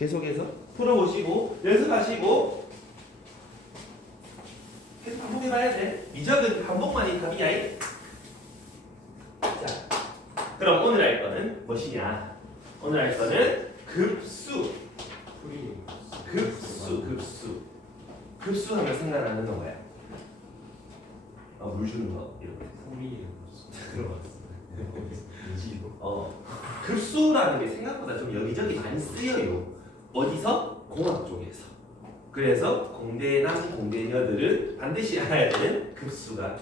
계속해서 풀어보시고 연습하시고 계속 반복해봐야 돼. 미적은 반복만이 답이야. 자, 그럼 오늘 할 거는 무엇이냐? 오늘 할 거는 급수. 급수하면 생각나는 건 뭐야? 물 주는 거 이런 거. 들어봤어. 급수라는 게 생각보다 좀 여기저기 많이 쓰여요. 어디서? 공학 쪽에서. 그래서 공대남, 공대녀들은 반드시 알아야 되는 급수가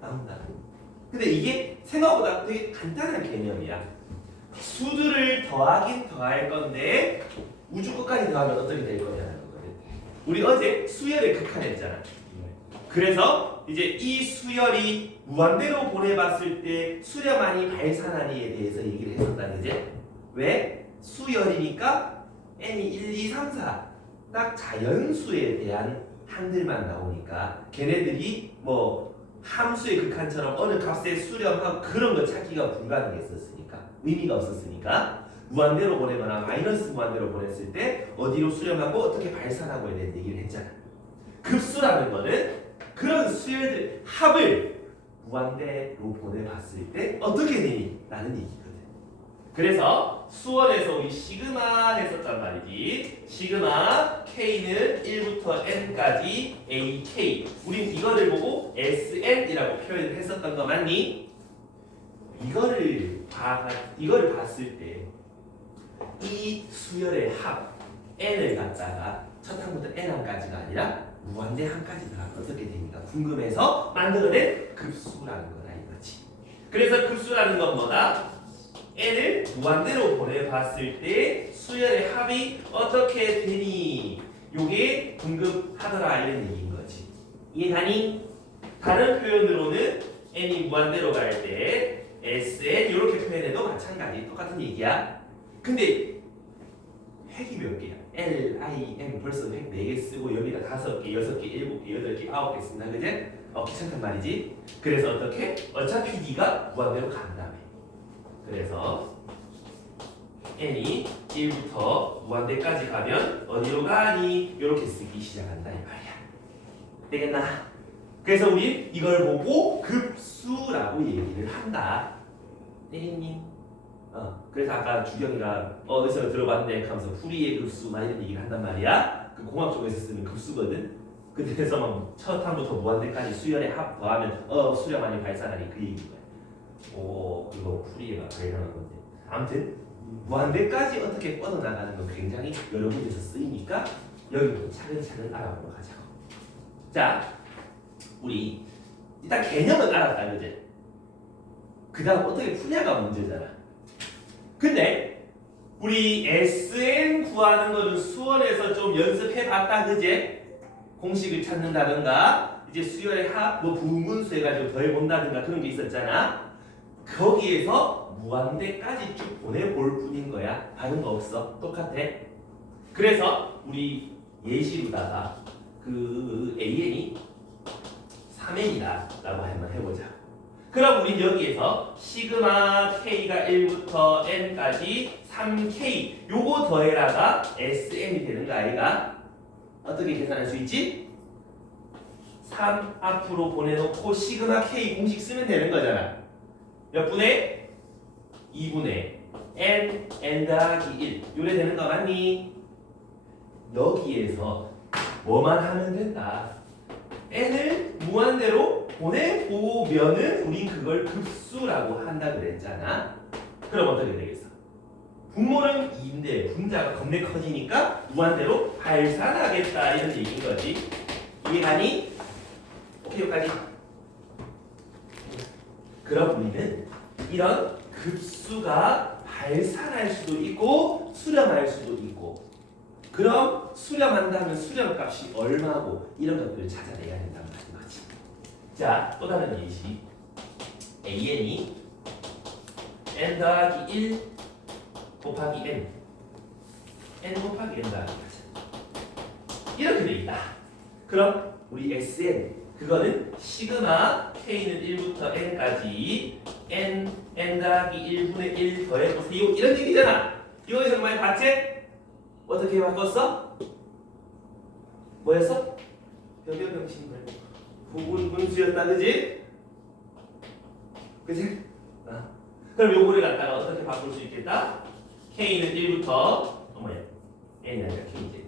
나온다. 근데 이게 생각보다 되게 간단한 개념이야. 수들을 더하긴 더할 건데 우주 끝까지 더하면 어떻게 될 거냐는 거거든. 우리 어제 수열을 극한했잖아. 그래서 이제 이 수열이 무한대로 보내봤을 때 수렴안이 발산하니에 대해서 얘기를 했었다. 이제 왜? 수열이니까 n이 1, 2, 3, 4 딱 자연수에 대한 한들만 나오니까 걔네들이 뭐 함수의 극한처럼 어느 값에 수렴하고 그런 거 찾기가 불가능했었으니까 의미가 없었으니까 무한대로 보내거나 마이너스 무한대로 보냈을 때 어디로 수렴하고 어떻게 발산하고에 대한 얘기를 했잖아. 급수라는 거는 그런 수열들 합을 무한대로 보내봤을 때 어떻게 되니? 라는 얘기거든. 그래서 수원에서 우리 시그마 했었단 말이지. 시그마 K는 1부터 N까지 AK. 우린 이거를 보고 SN이라고 표현을 했었던 거 맞니? 이거를 봤을 때 이 수열의 합 N을 갖다가 첫 항부터 N항까지가 아니라 무한대 항까지 들어가면 어떻게 됩니까? 궁금해서 만들어낸 급수라는 거다 이거지. 그래서 급수라는 건 뭐다? n을 무한대로 보내봤을 때 수열의 합이 어떻게 되니? 요게 궁금하더라 이런 얘기인 거지. 이해가니? 다른 표현으로는 n이 무한대로 갈 때 sn 이렇게 표현해도 마찬가지 똑같은 얘기야. 근데 획이 몇 개야? L, I, M 벌써 획 4개 쓰고 여기다 5개, 6개, 7개, 8개, 9개 쓴다 그제? 귀찮단 말이지. 그래서 어떻게? 어차피 네가 무한대로 간다며. 그래서 n이 1부터 무한대까지 가면 어디로 가니? 이렇게 쓰기 시작한다 이 말이야. 되겠나? 그래서 우리 이걸 보고 급수라고 얘기를 한다. 땡님. 그래서 아까 주경이가 어디서 들어봤네 하면서 풀이의 급수 막 이런 얘기를 한단 말이야. 그 공학 쪽에서 쓰는 급수거든. 그래서 막 첫 항부터 무한대까지 수열의 합 더하면 수렴안이 발산하니 그 얘기인 거야. 오, 이거 풀이가 발견한 건데. 아무튼 무한대까지 어떻게 뻗어나가는 건 굉장히 여러 군데서 쓰이니까 여기부터 차근차근 알아보러 가자고. 자, 우리 일단 개념은 알았다, 그제? 그 다음 어떻게 푸냐가 문제잖아. 근데 우리 SN 구하는 거는 수원에서 좀 연습해봤다, 그제? 공식을 찾는다든가 이제 수열의 합, 뭐 부분수 해가지고 더해본다든가 그런 게 있었잖아. 거기에서 무한대까지 쭉 보내볼 뿐인 거야. 다른 거 없어. 똑같아. 그래서 우리 예시로다가 그 AN이 3N이다 라고 한번 해보자. 그럼 우린 여기에서 시그마 K가 1부터 N까지 3K 요거 더해라가 SN이 되는 거 아이가? 어떻게 계산할 수 있지? 3 앞으로 보내놓고 시그마 K 공식 쓰면 되는 거잖아. 몇 분의? 2분의 N 더하기 1 요래 되는 거 맞니? 여기에서 뭐만 하면 된다. N을 무한대로 보내보면은 우린 그걸 급수라고 한다 그랬잖아. 그럼 어떻게 되겠어? 분모는 2인데 분자가 겁내 커지니까 무한대로 발산하겠다 이런 얘기인 거지. 이해가니? 오케이 여기까지. 그럼 우리는 이런 급수가 발산할 수도 있고 수렴할 수도 있고 그럼 수렴한다면 수렴값이 얼마고 이런 것들을 찾아내야 된단 말인 거지. 자, 또 다른 예시. AN이 N 더하기 1 곱하기 N N 곱하기 N 더하기 1 이렇게 돼 있다. 그럼 우리 SN 그거는 시그마 K는 1부터 N까지 N 더하기 1분의 1 더해보세요 이런 얘기잖아. 이거에서 많이 봤지? 어떻게 바꿨어? 뭐였어? 병신물 부분 분수였다 그지? 그지? 그럼 요거를 갖다가 어떻게 바꿀 수 있겠다? K는 1부터 N이 아니라 K이지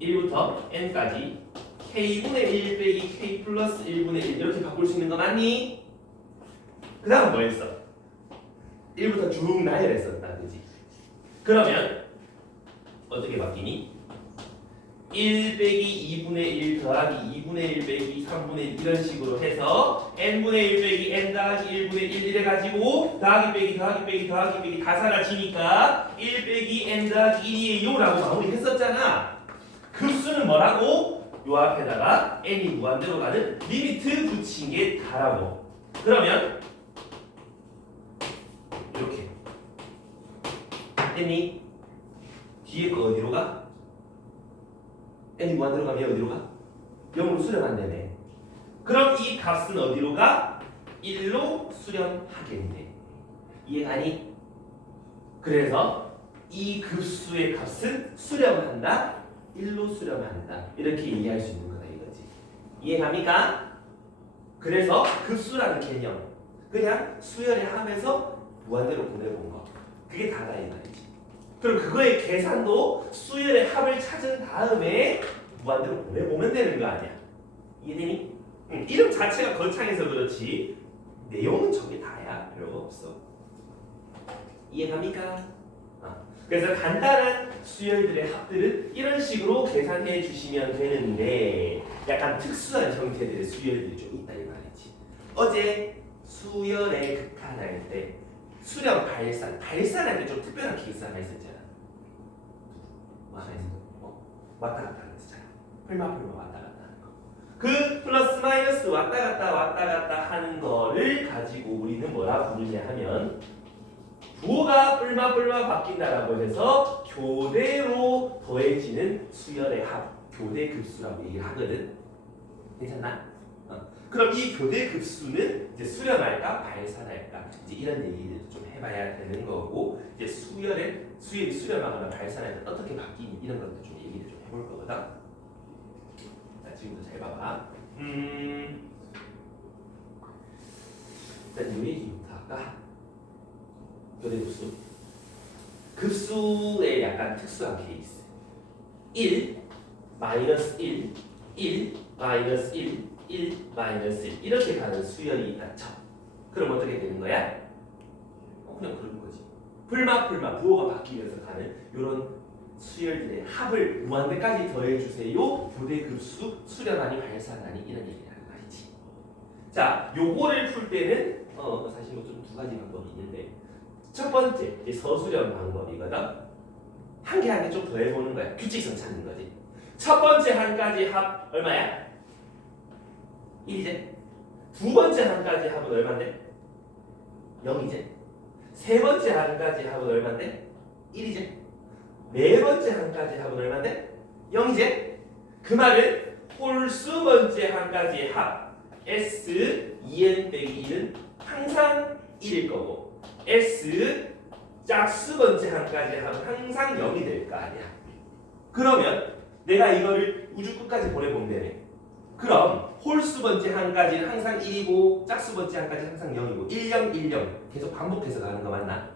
1부터 N까지 K분의 1 빼기 K 플러스 1분의 1 이렇게 바꿀 수 있는 거 맞니? 그 다음 뭐 했어? 1부터 쭉 나열했었다 그지? 그러면 어떻게 바뀌니? 1 빼기 2분의 1 더하기 2분의 1 빼기 3분의 1 이런 식으로 해서 n분의 1 빼기 n 더하기 1분의 1 이래가지고 더하기 빼기 더하기 빼기 더하기 빼기 다 사라지니까 1 빼기 n 더하기 1이에요 라고 마무리했었잖아. 급수는 뭐라고? 요 앞에다가 n이 무한대로 가는 리미트 붙인 게 다라고. 그러면 이렇게 n이 뒤에 거 어디로 가? n이 무한대로 가면 어디로 가? 0으로 수렴한다며. 그럼 이 값은 어디로 가? 1로 수렴하겠네. 이해가니? 그래서 이 급수의 값은 수렴한다? 1로 수렴한다. 이렇게 이해할 수 있는 거다 이거지. 이해갑니까? 그래서 급수라는 개념 그냥 수열의 합에서 무한대로 보내본 거 그게 다다 이 말이지. 그럼 그거의 계산도 수열의 합을 찾은 다음에 무한대로 보내보면 되는 거 아니야. 이해되니? 이름 자체가 거창해서 그렇지 내용은 저게 다야. 별거 없어. 이해갑니까? 그래서 간단한 수열들의 합들은 이런 식으로 계산해 주시면 되는데 약간 특수한 형태들의 수열들이 좀 있다 이 말이지. 어제 수열의 극한할 때 수렴 발산할 때 좀 특별한 케이스 하나 있었잖아. 뭐 하나 있어? 왔다 갔다 했잖아. 풀마 왔다 갔다 하는 거. 그 플러스 마이너스 왔다 갔다 하는 거를 가지고 우리는 뭐라 부르냐 하면 부호가 뿔마 바뀐다라고 해서 교대로 더해지는 수열의 합, 교대급수라고 얘기를 하거든. 괜찮나? 그럼 이 교대급수는 이제 수렴할까 발산할까 이제 이런 얘기를 좀 해봐야 되는 거고 이제 수열이 수렴하거나 발산할 때 어떻게 바뀌니 이런 것도 좀 얘기를 좀 해볼 거거든. 자 지금부터 잘 봐봐. 일단 이 얘기부터 할까? 교대급수. 급수의 약간 특수한 케이스. 1 마이너스 1 1 마이너스 1 1 마이너스 1 이렇게 가는 수열이 있다 쳐. 그럼 어떻게 되는 거야? 그냥 그런 거지. 풀마 부호가 바뀌면서 가는 이런 수열들의 합을 무한대까지 더해주세요. 교대급수 수렴하니 발산하니 이런 얘기를 하는 말이지. 자, 요거를 풀 때는 사실 뭐 좀 두 가지 방법이 있는데 첫 번째 이제 서수렴 방법이거든. 한 개 한 개 좀 더해보는 거야. 규칙성 찾는 거지. 첫 번째 한까지 합 얼마야? 1이제. 두 번째 한까지 합은 얼마인데? 0이제. 세 번째 한까지 합은 얼마인데? 1이제. 네 번째 한까지 합은 얼마인데? 0이제. 그 말은 홀수 번째 한까지 합 S 2n 빼기 1은 항상 1일 거고 S 짝수 번째 한까지 합은 항상 0이 될 거 아니야. 그러면 내가 이거를 우주 끝까지 보내보면 되네. 그럼 홀수 번째 한까지는 항상 1이고 짝수 번째 한까지 항상 0이고 1, 0, 1, 0 계속 반복해서 가는 거 맞나?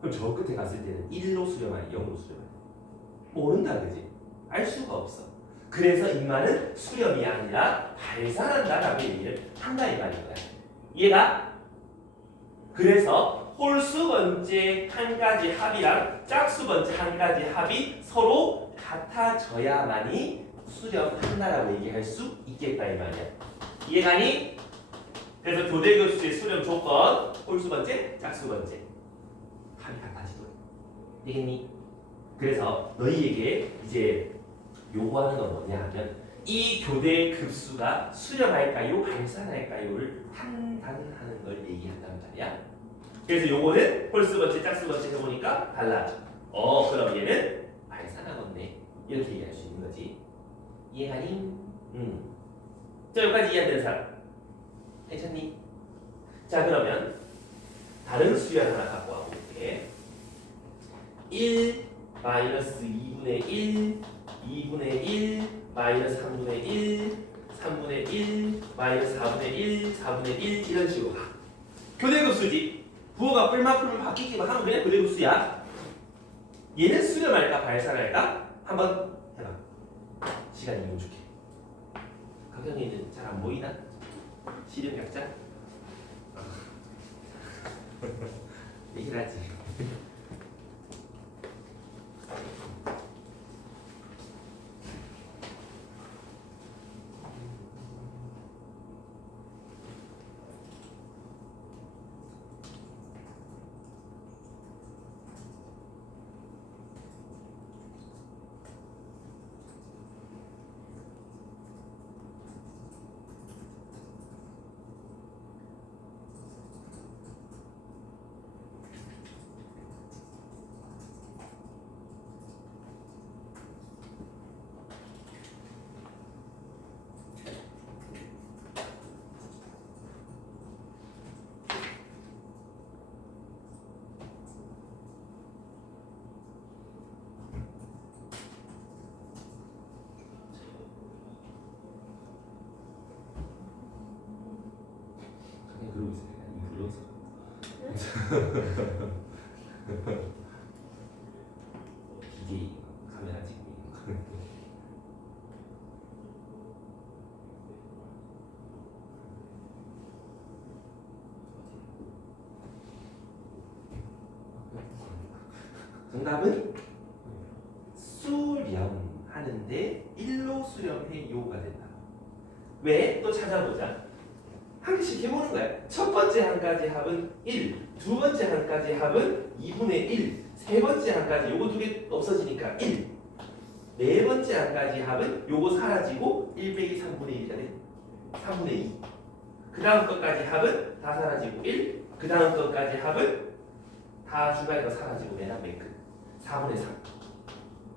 그럼 저 끝에 갔을 때는 1로 수렴하니 0으로 수렴하니 모른다 그지? 알 수가 없어. 그래서 이 말은 수렴이 아니라 발산한다라고 얘기를 한다 이 말인 거야. 이해가? 그래서 홀수 번째 한 가지 합이랑 짝수 번째 한 가지 합이 서로 같아져야만이 수렴한다라고 얘기할 수 있겠다 이 말이야. 이해가니? 그래서 교대급수의 수렴 조건 홀수 번째, 짝수 번째 합이 같아지도록. 되겠니? 그래서 너희에게 이제 요구하는 건 뭐냐 하면 이 교대급수가 수렴할까요? 발산할까요?를 판단하는 걸 얘기한단 말이야. 그래서 요거는 홀수 번째, 짝수 번째 해보니까 달라져. 그럼 얘는 발산하겠네. 이렇게 얘기할 수 있는 거지. 이해하니? 자, 여기까지 이해 안 되는 사람? 괜찮니? 자, 그러면 다른 수열 하나 갖고 와볼게. 1 마이너스 2분의 1, 2분의 1, 마이너스 3분의 1, 3분의 1, 마이너스 4분의 1, 4분의 1 이런 식으로 가. 교대급수지. 부호가 뿔만큼 바뀌기만 하면 그냥 교대급수야. 얘는 수렴할까 발산할까? 한번 해봐. 시간 이용 줄게. 강경이는 잘 안 보이나? 시력약자? 얘기를 하지. 그러고 있어요. 불러서. BJ 카메라 찍고 있는 거. 정답은 수렴하는데 1로 수렴해요가 된다. 왜? 또 찾아보자. 한 개씩 해보는 거야. 첫 번째 한 가지 합은 1, 두 번째 한 가지 합은 2분의 1, 세 번째 한 가지 요거 두 개 없어지니까 1, 네 번째 한 가지 합은 요거 사라지고 1 빼기 3분의 1이 돼. 3분의 2. 그 다음 것까지 합은 다 사라지고 1, 그 다음 것까지 합은 다 중간에서 사라지고 맨 앞에 끝 4분의 3.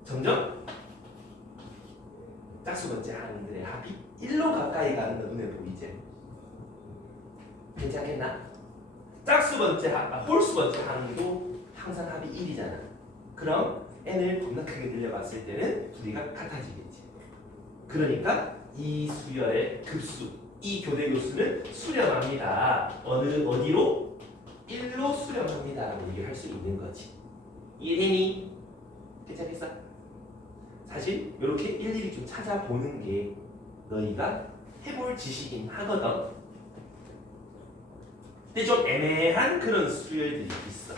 점점 짝수 번째 항들의 합이 1로 가까이 가는 거 눈에 보이지? 괜찮겠나? 짝수 번째 홀수 번째 항도 항상 합이 1이잖아. 그럼 n을 겁나 크게 늘려봤을 때는 둘이가 같아지겠지. 그러니까 이 수열의 급수, 이 교대 급수는 수렴합니다. 어디로? 1로 수렴합니다라고 얘기를 할 수 있는 거지. 이해되니? 괜찮겠어? 사실 이렇게 일일이 좀 찾아보는 게 너희가 해볼 지식이긴 하거든. 근데 좀 애매한 그런 수열들이 있어.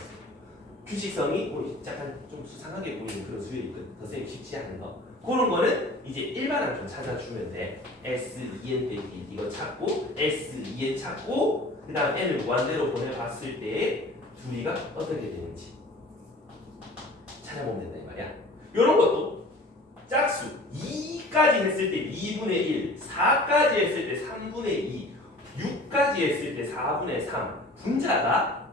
규칙성이 뭐 약간 좀 수상하게 보이는 그런 수열이 있거든. 더 쌤이 쉽지 않은 거. 그런 거는 이제 일반항 좀 찾아주면 돼. S2n 빼기 이거 찾고 S2n 찾고 그 다음 n을 무한대로 보내봤을 때 둘이가 어떻게 되는지 찾아보면 된다 이 말이야. 이런 것도 짝수 2까지 했을 때 2분의 1, 4까지 했을 때 3분의 2, 6까지 했을 때 4분의 3 분자가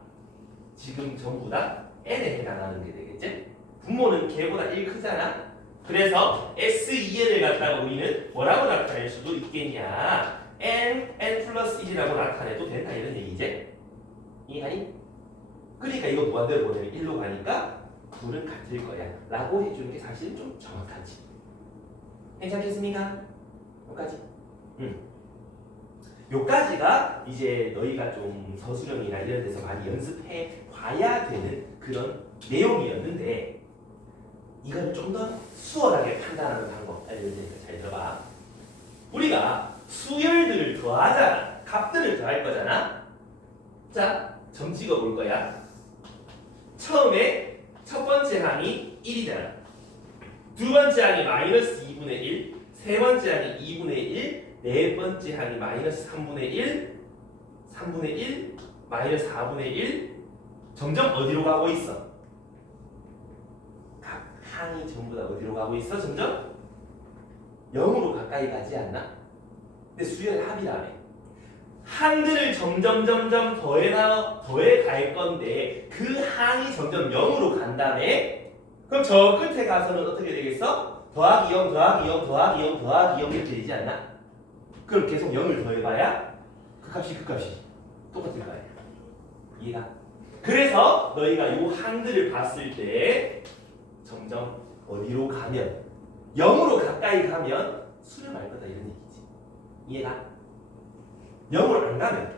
지금 전부 다 n에 해당하는 게 되겠지? 분모는 걔보다 1 크잖아? 그래서 S2n을 갖다가 우리는 뭐라고 나타낼 수도 있겠냐? n 플러스 1이라고 나타내도 된다 이런 얘기지? 이해하니? 그러니까 이거 무한대로 보내면 1로 가니까 둘은 같을 거야 라고 해주는 게 사실 좀 정확하지. 괜찮겠습니까? 여기까지? 요까지가 이제 너희가 좀 서술형이나 이런 데서 많이 연습해 봐야 되는 그런 내용이었는데 이걸 좀 더 수월하게 판단하는 방법 알려줄 테니까 잘 들어봐. 우리가 수열들을 더하잖아. 값들을 더할 거잖아. 자, 점 찍어 볼 거야. 처음에 첫 번째 항이 1이잖아. 두 번째 항이 마이너스 2분의 1, 세 번째 항이 2분의 1, 네 번째 항이 마이너스 3분의 1, 3분의 1, 마이너스 4분의 1 점점 어디로 가고 있어? 각 항이 전부 다 어디로 가고 있어? 점점 0으로 가까이 가지 않나? 근데 수열의 합이라며. 항들을 점점 더해 갈 건데 그 항이 점점 0으로 간다네? 그럼 저 끝에 가서는 어떻게 되겠어? 더하기 0, 더하기 0, 더하기 0, 더하기 0 이렇게 되지 않나? 그럼 계속 0을 더해봐야 그 값이 똑같을 거 아니야. 이해가? 그래서 너희가 이 항들을 봤을 때 점점 어디로 가면 0으로 가까이 가면 수렴할 거다 이런 얘기지. 이해가? 0으로 안 가면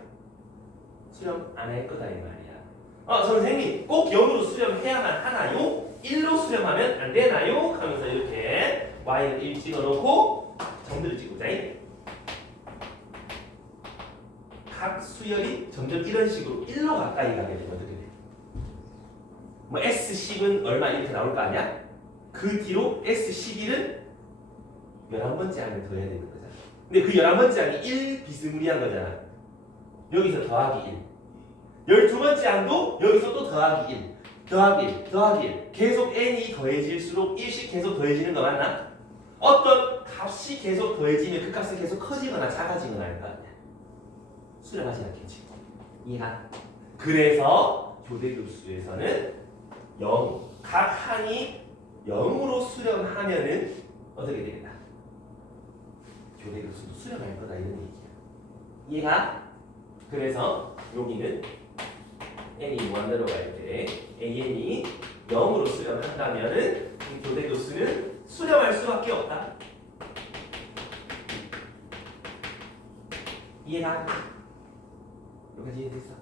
수렴 안 할 거다 이 말이야. 선생님 꼭 0으로 수렴해야만 하나요? 1로 수렴하면 안 되나요? 하면서 이렇게 y를 1 찍어놓고 점들을 찍고자. 각 수열이 점점 이런 식으로 1로 가까이 가게 되면 어떻게 돼? 뭐 S10은 얼마 이렇게 나올 거 아니야? 그 뒤로 S11은 11번째 항을 더해야 되는 거잖아. 근데 그 11번째 항이 1 비스무리한 거잖아. 여기서 더하기 1. 12번째 항도 여기서 또 더하기 1. 더하기 1, 더하기 1. 계속 n이 더해질수록 1씩 계속 더해지는 거 맞나? 어떤 값이 계속 더해지면 그 값은 계속 커지거나 작아지거나 할 거 아니야. 수렴하지 않겠지. 이해가? 그래서 교대급수에서는 0, 각 항이 0으로 수렴하면은 어떻게 되겠다? 교대급수도 수렴할 거다 이런 얘기야. 이해가? 그래서 여기는 n이 무한대로 갈 때 an이 0으로 수렴한다면은 이 교대급수는 수렴할 수밖에 없다. 이해가? 여기까지 이해됐어?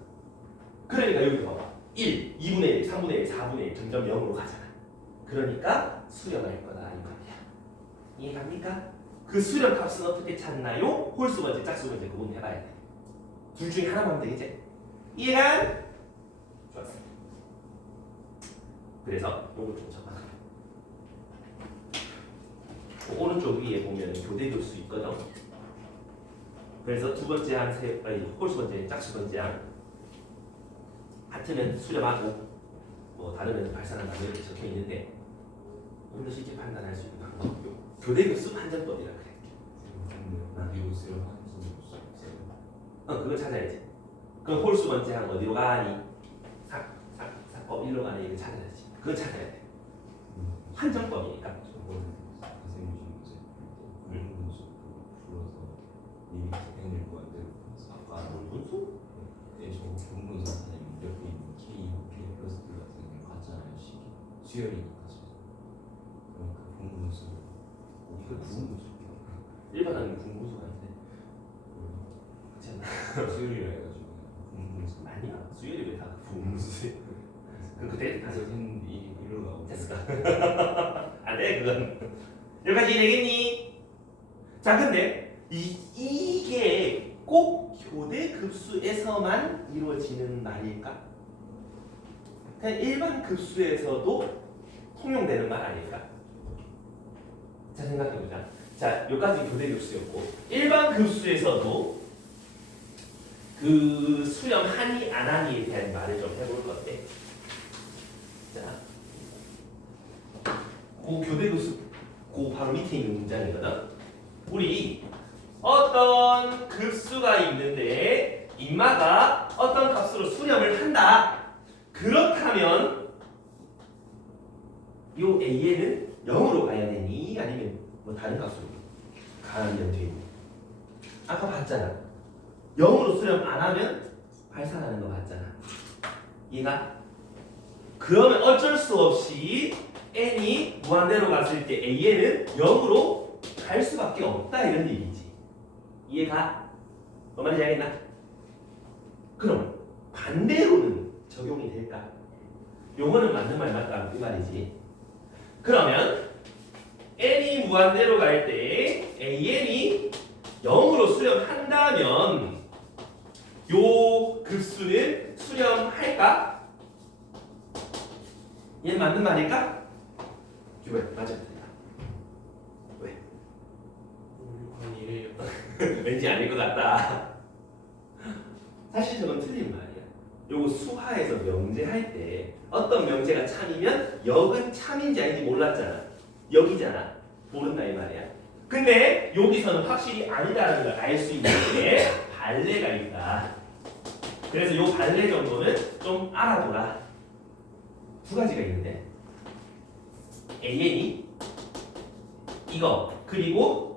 그러니까 여기 봐봐. 1, 2분의 1, 3분의 1, 4분의 1 점점 0으로 가잖아. 그러니까 수렴할 거다 이 말이야. 이해갑니까? 그 수렴 값은 어떻게 찾나요? 홀수 번째, 짝수 번째 그건 해봐야 돼. 둘 중에 하나만 하면 되겠지? 이해가? 좋았어. 그래서 요걸 좀 적어놔. 오른쪽 위에 보면 교대급수 있거든. 그래서 두 번째 항, 홀수 번째, 짝수 번째 항 같으면 수렴하고 뭐 다르면 발산한다 이렇게 적혀 있는데 좀 더 쉽게 판단할 수 있는 방법. 교대급수 판정법이라 그래. 어디로 수렴하는지 그걸 찾아야지. 그럼 홀수 번째 항 어디로 가니? 일로 가니 이거 찾아야지. 그걸 찾아야 돼. 판정법이니까. 저번에 선생님 주신 분수 불어서 미리 N을 구한대로 아까 분수? 저 분분수 선생님 옆에 있는 K 플러스 B 같은 게 같잖아요. 식이 수열이니까 그럼 그 분분수 이거 분분수 일반 하는 분분수가 아닌데 그렇지 않나? 수열이라 해가지고 분분수 아니야 수열이 왜 다 분분수지? 그럼 그때 다시 선생님 이리로 가고 됐을까? 안돼 그건 여기까지 되겠니? 자 근데 이게 꼭 교대급수에서만 이루어지는 말일까? 그냥 일반 급수에서도 통용되는 말 아닐까? 자 생각해보자. 자 여기까지 교대급수였고 일반 급수에서도 그 수렴하니 안 하니에 대한 말을 좀 해볼 건데 자 그 교대급수 그 바로 밑에 있는 문장이거든. 우리 어떤 급수가 있는데 인마가 어떤 값으로 수렴을 한다. 그렇다면 요 a는 0으로 가야 되니 아니면 뭐 다른 값으로 가면 되니? 아까 봤잖아. 0으로 수렴 안 하면 발산하는 거 봤잖아. 얘가 그러면 어쩔 수 없이 n이 무한대로 갔을 때 a는 0으로 갈 수밖에 없다 이런 얘기지. 이해가? 뭔 말인지 알겠나? 그럼 반대로는 적용이 될까? 요거는 맞는 말 맞다 이 말이지. 그러면 n이 무한대로 갈 때 an이 0으로 수렴한다면 요 급수는 수렴할까? 얘는 맞는 말일까? 왜? 맞아. 왜? 왠지 아닐 것 같다. 사실 저건 틀린 말이야. 요거 수화에서 명제할 때 어떤 명제가 참이면 역은 참인지 아닌지 몰랐잖아. 역이잖아. 모른다 이 말이야. 근데 여기서는 확실히 아니다라는 걸 알 수 있는 게 발레가 있다. 그래서 요 발레 정도는 좀 알아둬라. 두 가지가 있는데 AN이 이거 그리고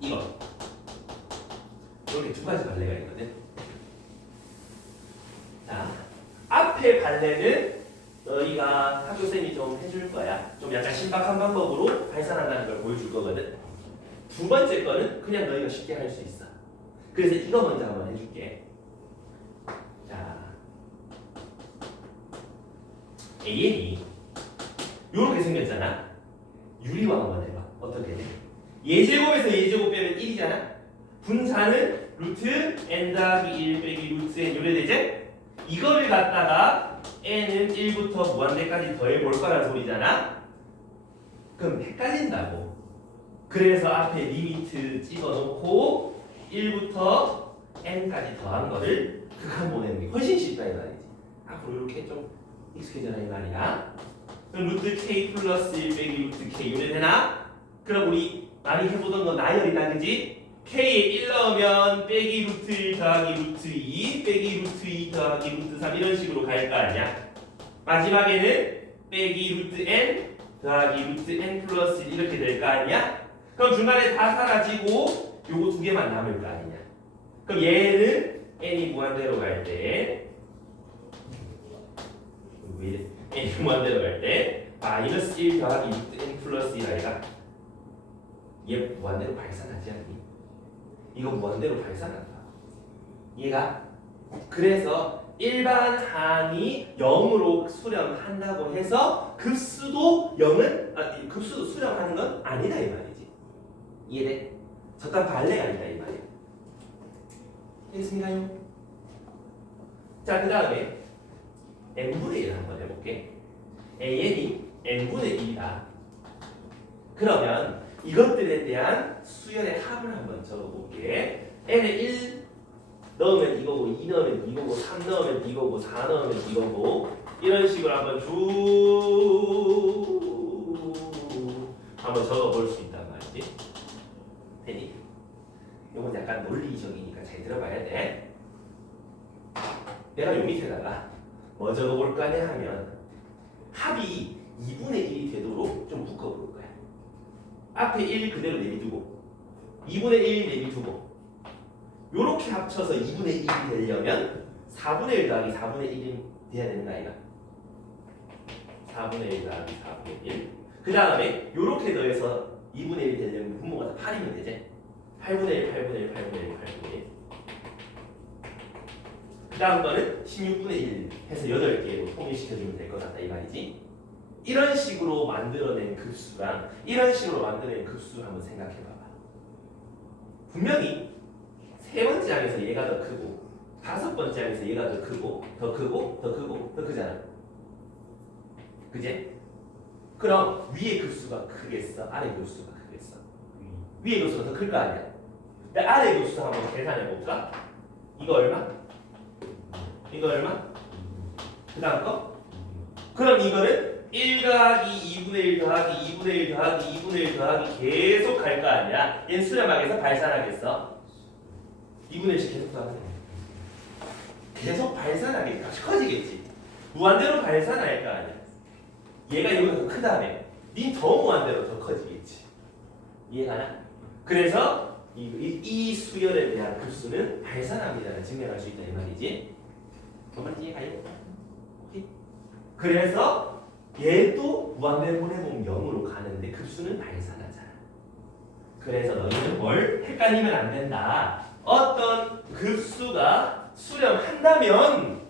이거 이렇게 두 가지 발레가 있거든. 자 앞에 발레는 너희가 학교쌤이 좀 해줄 거야. 좀 약간 신박한 방법으로 발산한다는 걸 보여줄 거거든. 두 번째 거는 그냥 너희가 쉽게 할 수 있어. 그래서 이거 먼저 한번 해줄게. 자, AN이 요렇게 생겼잖아. 유리화 한번 해봐. 어떻게 돼? 예제곱에서 예제곱 빼면 1이잖아. 분자는 루트 n 더하기 1 빼기 루트 n 요래 되지? 이거를 갖다가 n은 1부터 무한대까지 더해볼 거란 소리잖아. 그럼 헷갈린다고. 그래서 앞에 리미트 찍어놓고 1부터 n까지 더한 거를 극한 보내는 게 훨씬 쉽다 이 말이지. 앞으로 이렇게 좀 익숙해져라 이 말이야. 그럼 루트 k 플러스 1 빼기 루트 k 요래 되나? 그럼 우리 많이 해보던 거 나열이다 그지? k에 1 넣으면 빼기 루트 1 더하기 루트 2 빼기 루트 2 더하기 루트 3 이런 식으로 갈 거 아니야. 마지막에는 빼기 루트 n 더하기 루트 n 플러스 1 이렇게 될 거 아니야? 그럼 중간에 다 사라지고 요거 두 개만 남을 거 아니냐. 그럼 얘는 n이 무한대로 갈 때 n이 무한대로 갈 때 마이너스 1 더하기 루트 n 플러스 1 아이가 얘 무한대로 발산하지 않니? 이거 무한대로 발산한다. 얘가 그래서 일반 항이 0으로 수렴한다고 해서 급수도 0은 급수도 수렴하는 건 아니다 이 말이지. 이해돼? 저딴 발레가 아니다 이 말이야. 됐습니까요? 자, 그 다음에 n분의 1 한번 해볼게. an이 n분의 1이다. 그러면 이것들에 대한 수열의 합을 한번 적어볼게. n에 1 넣으면 이거고 2 넣으면 이거고 3 넣으면 이거고 4 넣으면 이거고 이런 식으로 한번 쭉 한번 적어볼 수 있단 말이지. 되니? 이건 약간 논리적이니까 잘 들어봐야 돼. 내가 요 밑에다가 뭐 적어볼 거냐 하면 합이 2분의 1이 되도록 좀 묶어볼 거야. 앞에 1 그대로 내비두고 2분의 1 내비두고 요렇게 합쳐서 2분의 1이 되려면 4분의 1 더하기 4분의 1이 돼야 되는 거 아이가? 4분의 1 더하기 4분의 1. 그 다음에 요렇게 더해서 2분의 1이 되려면 분모가 다 8이면 되지? 8분의 1, 8분의 1, 8분의 1, 8분의 1. 그 다음 거는 16분의 1 해서 8개로 통일시켜주면 될 것 같다 이 말이지. 이런 식으로 만들어낸 급수랑 이런 식으로 만들어낸 급수를 한번 생각해봐봐. 분명히 세 번째 항에서 얘가 더 크고 다섯 번째 항에서 얘가 더 크고 더 크고 더 크고 더 크잖아. 그제? 그럼 위의 급수가 크겠어? 아래 급수가 크겠어? 위의 급수가 더 클 거 아니야? 근데 아래 급수 한번 계산해볼까? 이거 얼마? 이거 얼마? 그 다음 거? 그럼 이거는 1 더하기 2분의 1 더하기 2분의 1 더하기 2분의 1 더하기 계속 갈 거 아니야? 얘는 수렴하겠어? 발산하겠어? 2분의 1씩 계속 더하면 계속 발산하겠지. 커지겠지. 무한대로 발산할 거 아니야. 얘가 여기가 더 크다며. 니 더 무한대로 더 커지겠지. 이해가나? 그래서 이 수열에 대한 급수는 발산합니다를 증명할 수 있다 이 말이지. 정말 이해가요? 오케이? 그래서 얘도 무한대로 보내보면 0으로 가는데 급수는 발산하잖아. 그래서 너희는 뭘 헷갈리면 안 된다. 어떤 급수가 수렴한다면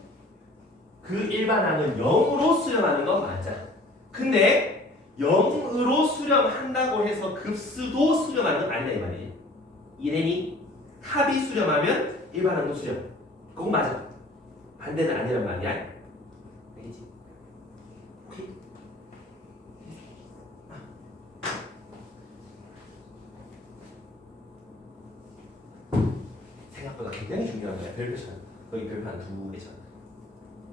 그 일반항은 0으로 수렴하는 건 맞아. 근데 0으로 수렴한다고 해서 급수도 수렴하는 건 아니다 이 말이지. 이래니 합이 수렴하면 일반항도 수렴. 그거 맞아. 반대는 아니란 말이야. 알겠지? 오케이? 생각보다 굉장히 중요한 거야. 별표천. 거기 별표 한 2개 천.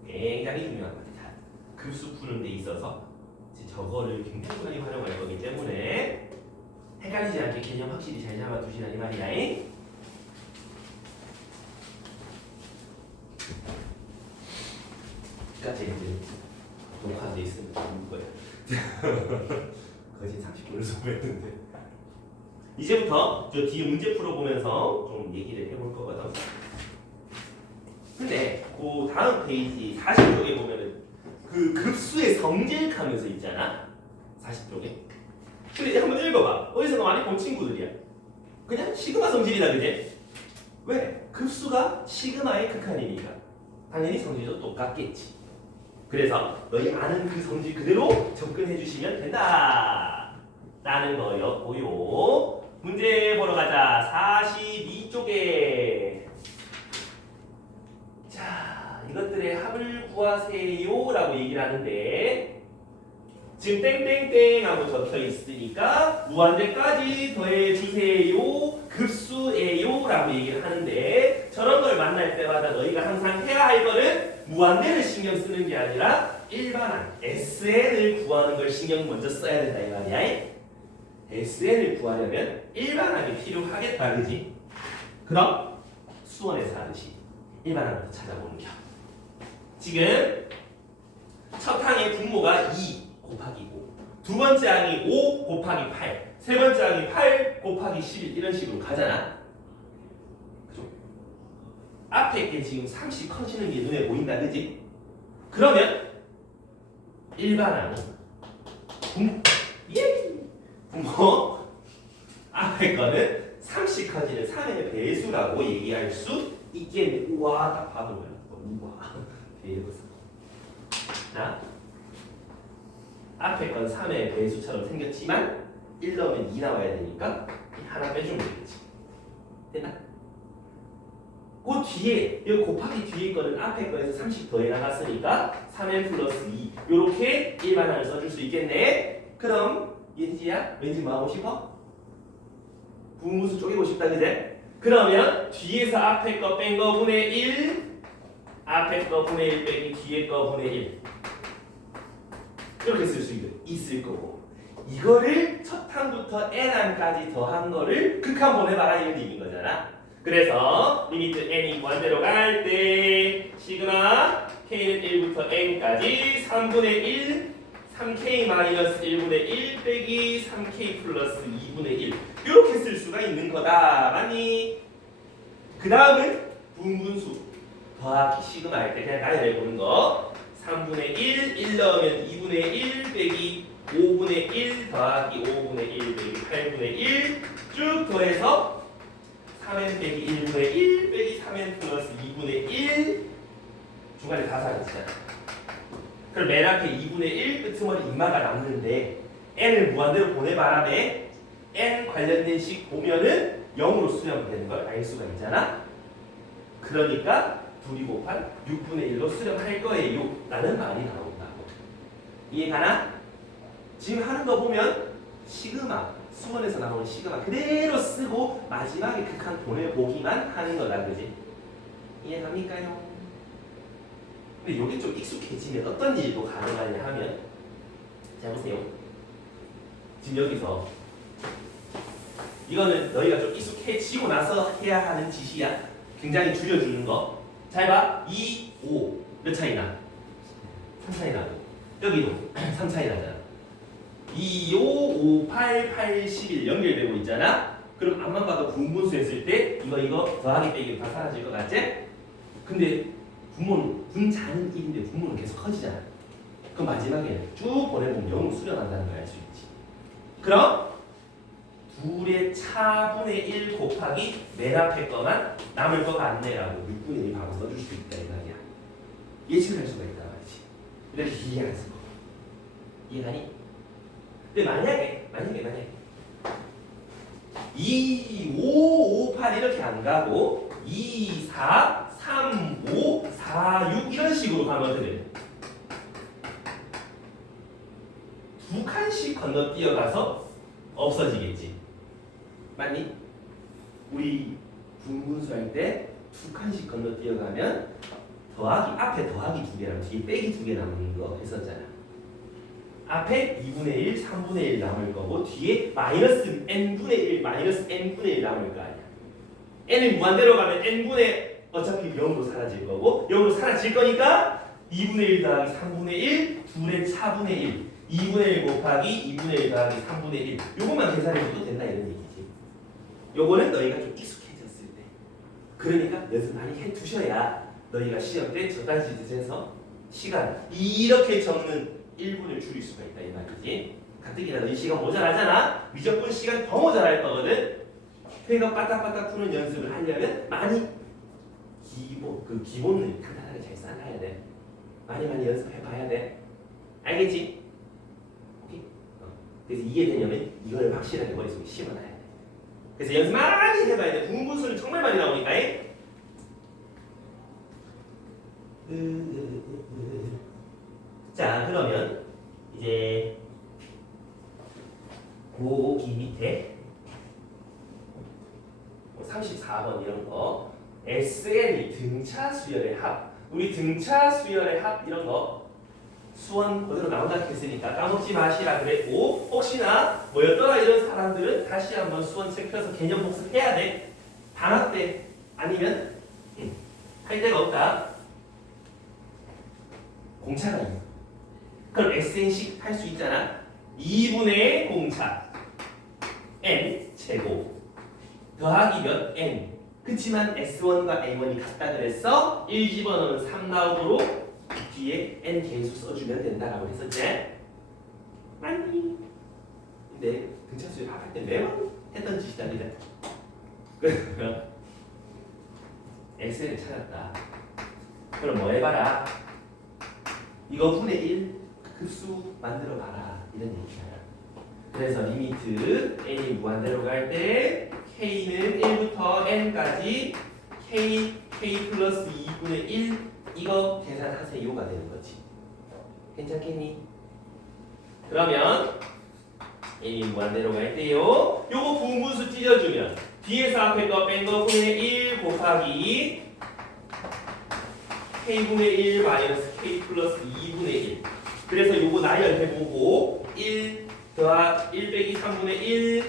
굉장히 중요한 거지. 급수 푸는 데 있어서 저거를 굉장히 많이 활용할 거기 때문에 헷갈리지 않게 개념 확실히 잘 잡아두시라 이 말이야. 까지 이제 녹화돼 있으면 좋을 거야. 거진 30분을 소개했는데 이제부터 저 뒤에 문제 풀어보면서 좀 얘기를 해볼 거거든. 근데 그 다음 페이지 40쪽에 보면은 그 급수의 성질 가면서 있잖아. 40쪽에. 근데 이제 한번 읽어봐. 어디서 많이 본 친구들이야. 그냥 시그마 성질이다, 그제? 왜? 급수가 시그마의 극한이니까. 당연히 성질도 똑같겠지. 그래서 너희 아는 그 성질 그대로 접근해 주시면 된다. 라는 거였고요. 문제 보러 가자. 42쪽에. 자, 이것들의 합을 구하세요 라고 얘기를 하는데 지금 땡땡땡 하고 적혀 있으니까 무한대까지 더해주세요 급수예요 라고 얘기를 하는데 저런 걸 만날 때마다 너희가 항상 해야 할 거는 무한대를 신경 쓰는 게 아니라 일반항 SN을 구하는 걸 신경 먼저 써야 된다 이 말이야. SN을 구하려면 일반항이 필요하겠다, 그지? 그럼 수원에서 하듯이 일반항부터 찾아보는 겨. 지금 첫 항의 분모가 2 곱하기 5, 두 번째 항이 5 곱하기 8, 세 번째 항이 8 곱하기 11 이런 식으로 가잖아. 그죠? 앞에 게 지금 30 커지는 게 눈에 보인다, 그지? 그러면 일반항은 분모 앞에 거는 30 커지는 3의 배수라고 얘기할 수 있겠네. 우와, 딱 봐도 뭐야? 우와, 대박이다. 자, 앞에 건 3의 배수처럼 생겼지만 1 넣으면 2 나와야 되니까 하나 빼주면 되겠지. 됐나? 그 뒤에 여기 곱하기 뒤에 거는 앞에 거에서 30 더해 나갔으니까 3n 플러스 2 요렇게 일반항을 써줄 수 있겠네. 그럼 예지야 왠지 뭐 하고 싶어? 분무수 쪼개고 싶다, 그제? 그러면 뒤에서 앞에 거 뺀 거 분의 1 앞에 거 분의 1 빼기 뒤에 거 분의 1 이렇게 쓸 수 있을 거고 이거를 첫 항부터 n항까지 더한 거를 극한 보내봐라 이런 얘기인 거잖아. 그래서 리미트 n이 무한대로 갈 때 시그마 k는 1부터 n까지 3분의 1 3k 마이너스 1분의 1 빼기 3k 플러스 2분의 1 이렇게 쓸 수가 있는 거다. 맞니? 그 다음은 분분수 더하기 시그마 할 때 그냥 나열해 보는 거 3분의 1 넣으면 2분의 1 빼기 5분의 1 더하기 5분의 1 빼기 8분의 1 쭉 더해서 3n 빼기 1분의 1 빼기 3n 플러스 2분의 1 중간에 다 사라지잖아. 그럼 맨 앞에 2분의 1 끄트머리 인마가 남는데 n을 무한대로 보내바람에 n 관련된 식 보면은 0으로 수렴되는 걸 알 수가 있잖아. 그러니까 둘이 곱한 6분의 1로 수렴할 거예요 라는 말이 나온다고. 이해가나? 지금 하는 거 보면 시그마 수원에서 나오는 시그마 그대로 쓰고 마지막에 극한 보내보기만 하는 거다, 그지? 이해갑니까요? 근데 이게 좀 익숙해지면 어떤 일도 가능하냐 하면 자 보세요. 지금 여기서 이거는 너희가 좀 익숙해지고 나서 해야 하는 짓이야. 굉장히 줄여주는 거. 잘 봐. 2, 5 몇 차이 나? 3 차이 나고 여기도 3 차이 나잖아. 2, 5, 5, 8, 8, 11 연결되고 있잖아. 그럼 앞만 봐도 분분수 했을 때 이거 더하기 빼기로 다 사라질 것 같지? 근데 분모는 분자는 1인데 분모는 계속 커지잖아. 그럼 마지막에 쭉 보내보면 0으로 수렴한다는 걸 알 수 있지. 그럼 둘의 차분의 1 곱하기 맨 앞에 거만 남을 거 같네라고 6분의 1 바로 써줄 수 있다 이 말이야. 예측할 수가 있다 말이지. 이렇게 이해할 수가. 이해하니? 근데 만약에 2, 5, 5, 8 이렇게 안 가고 2, 4, 3, 5, 4, 6 이런 식으로 가면 어떻게 돼? 두 칸씩 건너뛰어가서 없어지겠지. 맞니? 우리 분분수 할 때 두 칸씩 건너뛰어가면 더하기 앞에 더하기 2개랑 뒤에 빼기 2개 남는 거 했었잖아. 앞에 2분의 1, 3분의 1 남을 거고 뒤에 마이너스 n분의 1, 마이너스 n분의 1 남을 거 아니야. n이 무한대로 가면 n분의 어차피 0으로 사라질 거고 0으로 사라질 거니까 2분의 1 더하기 3분의 1, 둘의 차분의 1 2분의 1 곱하기 2분의 1 더하기 3분의 1 요것만 계산해줘도 된다 이런 얘기지. 요거는 너희가 좀 익숙해졌을 때 그러니까 연습 많이 해두셔야 너희가 시험 때 저딴 시즌에서 시간 이렇게 적는 1분을 줄일 수가 있다 이 말이지. 가뜩이나 이 시간 모자라잖아. 무조건 시간 더 모자랄 거거든. 그러니까 빠딱빠딱 푸는 연습을 하려면 많이 기본을 간단하게 잘 쌓아야 돼. 많이 연습해봐야 돼. 알겠지? 오케이? 그래서 이해되냐면 이걸 확실하게 머릿속에 심어놔야 돼. 그래서 연습 많이 해봐야 돼. 분분수는 정말 많이 나오니까. 자, 그러면 이제 고기 밑에 34번 이런 거 SN이 등차 수열의 합. 우리 등차 수열의 합 이런 거 수원 그대로 나온다 했으니까 까먹지 마시라 그랬고, 혹시나 뭐였더라 이런 사람들은 다시 한번 수원 책 펴서 개념 복습해야 돼. 방학 때 아니면 할 데가 없다. 공차가 있어. 그럼 SN식 할 수 있잖아. 2분의 공차 n 제곱 더하기 몇 n. 그치만 S1과 A1이 같다 그랬어. 1 집어넣으면 3 나오도록 뒤에 n 개수 써주면 된다라고 했었지. 맞니? 근데 등차수열 합할 때 매번 했던 짓이다 니들. 그러면 SN을 찾았다. 그럼 뭐 해봐라. 이거 분의 1 급수 만들어 봐라 이런 얘기야. 그래서 리미트 n이 무한대로 갈 때 k는 1부터 n까지 k 플러스 2분의 1 이거 계산하세요가 되는 거지. 괜찮겠니? 그러면 n이 무한대로 갈 때요. 요거 분분수 찢어주면 뒤에서 앞에 거 뺀 거 분의 1 곱하기 k분의 1 마이너스 k 플러스 2분의 1. 그래서 요거 나열해보고 1 더하기 1 빼기 3분의 1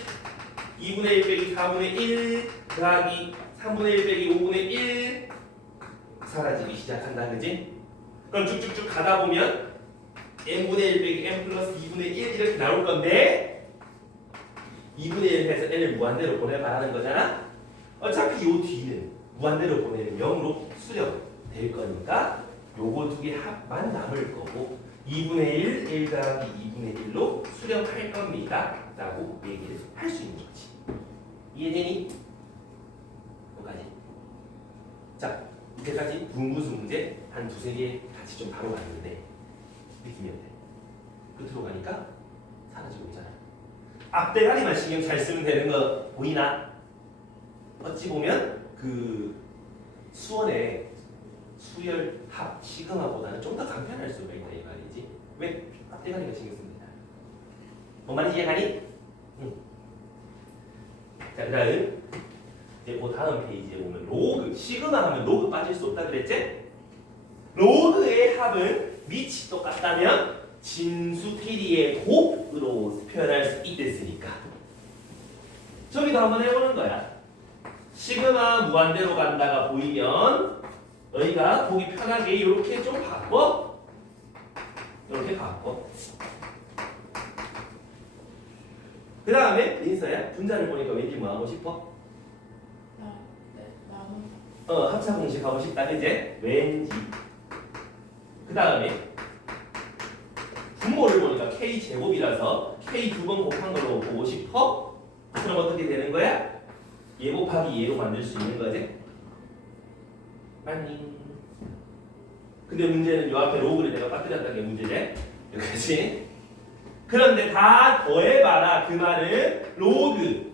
2분의 1 빼기 4분의 1 더하기 3분의 1 빼기 5분의 1 사라지기 시작한다. 그지? 그럼 쭉쭉쭉 가다 보면 n분의 1 빼기 n 플러스 2분의 1 이렇게 나올 건데 2분의 1 해서 n을 무한대로 보내봐라는 거잖아. 어차피 요 뒤는 무한대로 보내면 0으로 수렴될 거니까 요거 두 개 합만 남을 거고 2분의 1 더하기 2분의 1로 수렴할 겁니다 라고 얘기를 할 수 있는 거지. 이해되니? 여기까지. 자, 이때까지 분분수 문제 한 두세 개 같이 좀 다뤄봤는데 느끼면 돼. 끝으로 가니까 사라지고 있잖아. 앞대가리만 신경 잘 쓰면 되는 거 보이나? 어찌 보면 그 수원의 수열 합 시그마보다는 좀 더 간편할 수가 있다 이 말이지. 왜? 앞대가리가 신경 씁니다. 뭔 말인지 이해가니? 응. 자, 그 다음 이제 그 다음 페이지에 보면 로그 시그마 하면 로그 빠질 수 없다 그랬지? 로그의 합은 밑이 똑같다면 진수끼리의 곱으로 표현할 수 있댔으니까 저기도 한번 해보는 거야. 시그마 무한대로 간다가 보이면 너희가 보기 편하게 이렇게 좀 바꿔. 이렇게 바꿔. 그 다음에 민서야 분자를 보니까 왠지 뭐 하고 싶어? 합차 공식 하고 싶다 그제? 왠지. 그 다음에 분모를 보니까 k 제곱이라서 k 두 번 곱한 걸로 보고 싶어? 그럼 어떻게 되는 거야? 얘 곱하기 얘로 만들 수 있는 거지? 맞니? 근데 문제는 요 앞에 로그를 내가 빠뜨렸다는 게 문제지? 여기까지. 그런데 다 더해봐라. 그 말은 로그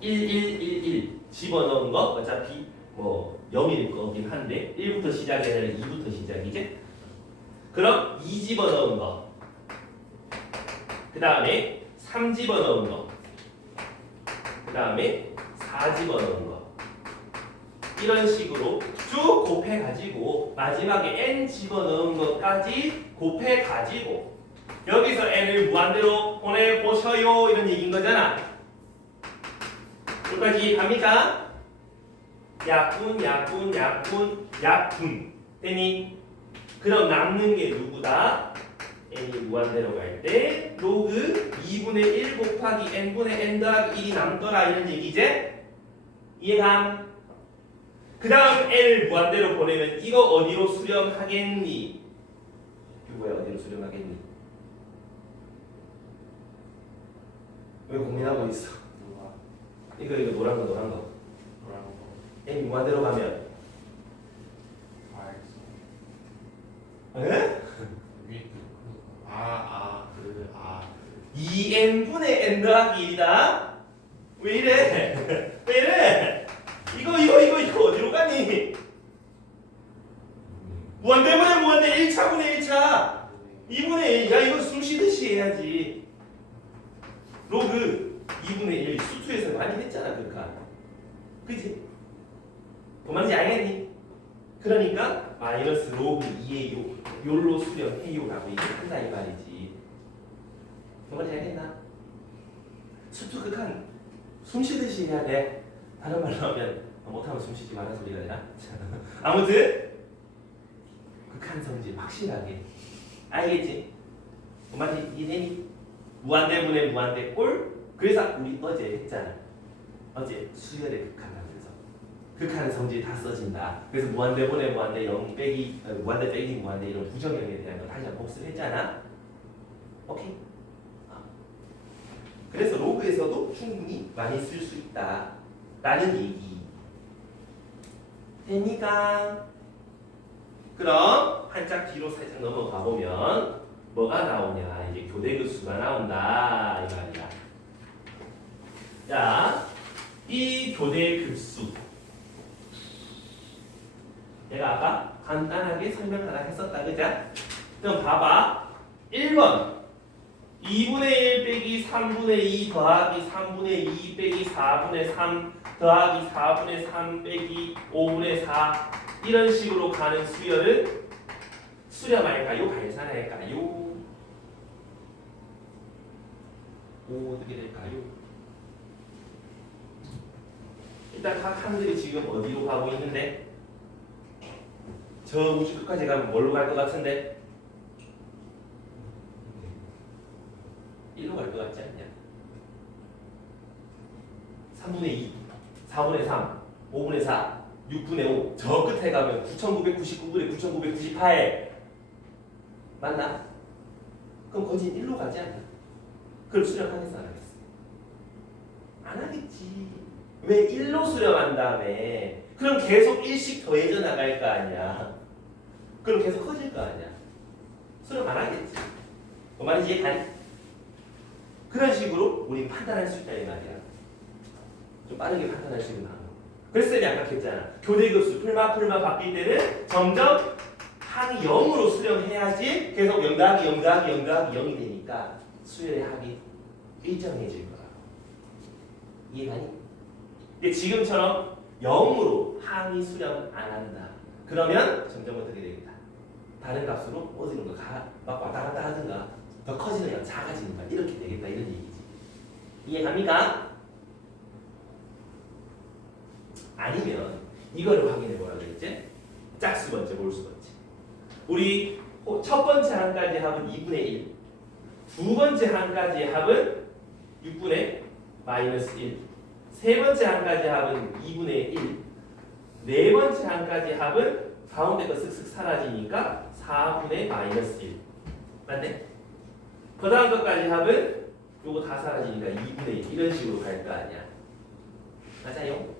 1111 집어넣은 거 어차피 뭐 0일 거긴 한데 1부터 시작이 아니라 2부터 시작이지? 그럼 2 집어넣은 거 그 다음에 3 집어넣은 거 그 다음에 4 집어넣은 거 이런 식으로 쭉 곱해가지고 마지막에 n 집어넣은 것까지 곱해가지고 여기서 n을 무한대로 보내보셔요 이런 얘기인 거잖아. 여기까지 갑니까? 약분 되니? 그럼 남는 게 누구다? n이 무한대로 갈 때 로그 2분의 1 곱하기 n분의 n 더하기 1이 남더라 이런 얘기지? 이해감? 그 다음 n을 무한대로 보내면 이거 어디로 수렴하겠니? 누구야 어디로 수렴하겠니? 왜 고민하고 있어? 누가 이거 노란 거 뭐라고 M 무한대로 가면 에? 아아 2n분의 n 더하기 1이다? 왜 이래? 왜 이래? 이거 어디로 가니? 무한대분의 무한대 1차분의 1차 2분의 1. 야 이거 숨 쉬듯이 해야지. 로그 2분의 1 수투에서 많이 했잖아 그니까. 그치? 뭔 말인지 알겠니? 그러니까 마이너스 로그 2의 요로 수렴해요라고 얘기한다 이 말이지. 뭔 말인지 알겠나? 수투 극한 숨 쉬듯이 해야 돼. 다른 말로 하면 못하면 숨 쉬지 말라는 소리가 되나? 아무튼 극한 성질 확실하게 알겠지? 뭔 말인지 이해되니? 무한대분의 무한대 꼴. 그래서 우리 어제 했잖아. 어제 수열의 극한하면서 극한 성질 다 써진다. 그래서 무한대분의 무한대 0 빼기 무한대 빼기 무한대 이런 부정형에 대한 거 다시 한번 복습했잖아. 오케이. 그래서 로그에서도 충분히 많이 쓸 수 있다 라는 얘기 됩니까? 그럼 한짝 뒤로 살짝 넘어가 보면 뭐가 나오냐? 이제 교대급수가 나온다 이 말이야. 자, 이 교대급수 내가 아까 간단하게 설명 하나 했었다 그자? 그럼 봐봐. 1번 2분의 1 빼기 3분의 2 더하기 3분의 2 빼기 4분의 3 더하기 4분의 3 빼기 5분의 4 이런 식으로 가는 수열을 수렴할까요? 발산할까요? 어떻게 될까요? 일단 각 항들이 지금 어디로 가고 있는데 저 우주 끝까지 가면 뭘로 갈 것 같은데? 1로 갈 것 같지 않냐? 3분의 2, 4분의 3, 5분의 4, 6분의 5. 저 끝에 가면 9999분의 9998 맞나? 그럼 거진 1로 가지 않나? 그럼 수렴하겠어 안 하겠어? 안 하겠지. 왜 1로 수렴한 다음에 그럼 계속 1씩 더해져 나갈 거 아니야. 그럼 계속 커질 거 아니야. 수렴 안 하겠지. 그 말인지 이해가니? 그런 식으로 우리 판단할 수 있다 이 말이야. 좀 빠르게 판단할 수 있는 방법. 그래서 쌤이 아까 했잖아. 교대급수 풀마 바뀔 때는 점점 항이 0으로 수렴해야지 계속 0 더하기 0 더하기 0 더하기 0이 되니까 수열의 합이 일정해질 거야. 이해가니? 근데 지금처럼 0으로 항이 수렴 안 한다. 그러면 점점 어떻게 되겠다. 다른 값으로 어디로 막 왔다 갔다 하든가 더 커지는 작아지는 거 이렇게 되겠다 이런 얘기지. 이해갑니까? 아니면 이거를 확인해 보라 그랬지? 짝수 번째, 몰수 번째. 우리 첫 번째 항까지 합은 2분의 1. 두 번째 항까지 합은 6분의 마이너스 1. 세 번째 항까지 합은 2분의 1. 네 번째 항까지 합은 가운데 거 쓱쓱 사라지니까 4분의 마이너스 1. 맞네? 그 다음 것까지 합은 요거 다 사라지니까 2분의 1 이런 식으로 갈 거 아니야. 맞아요?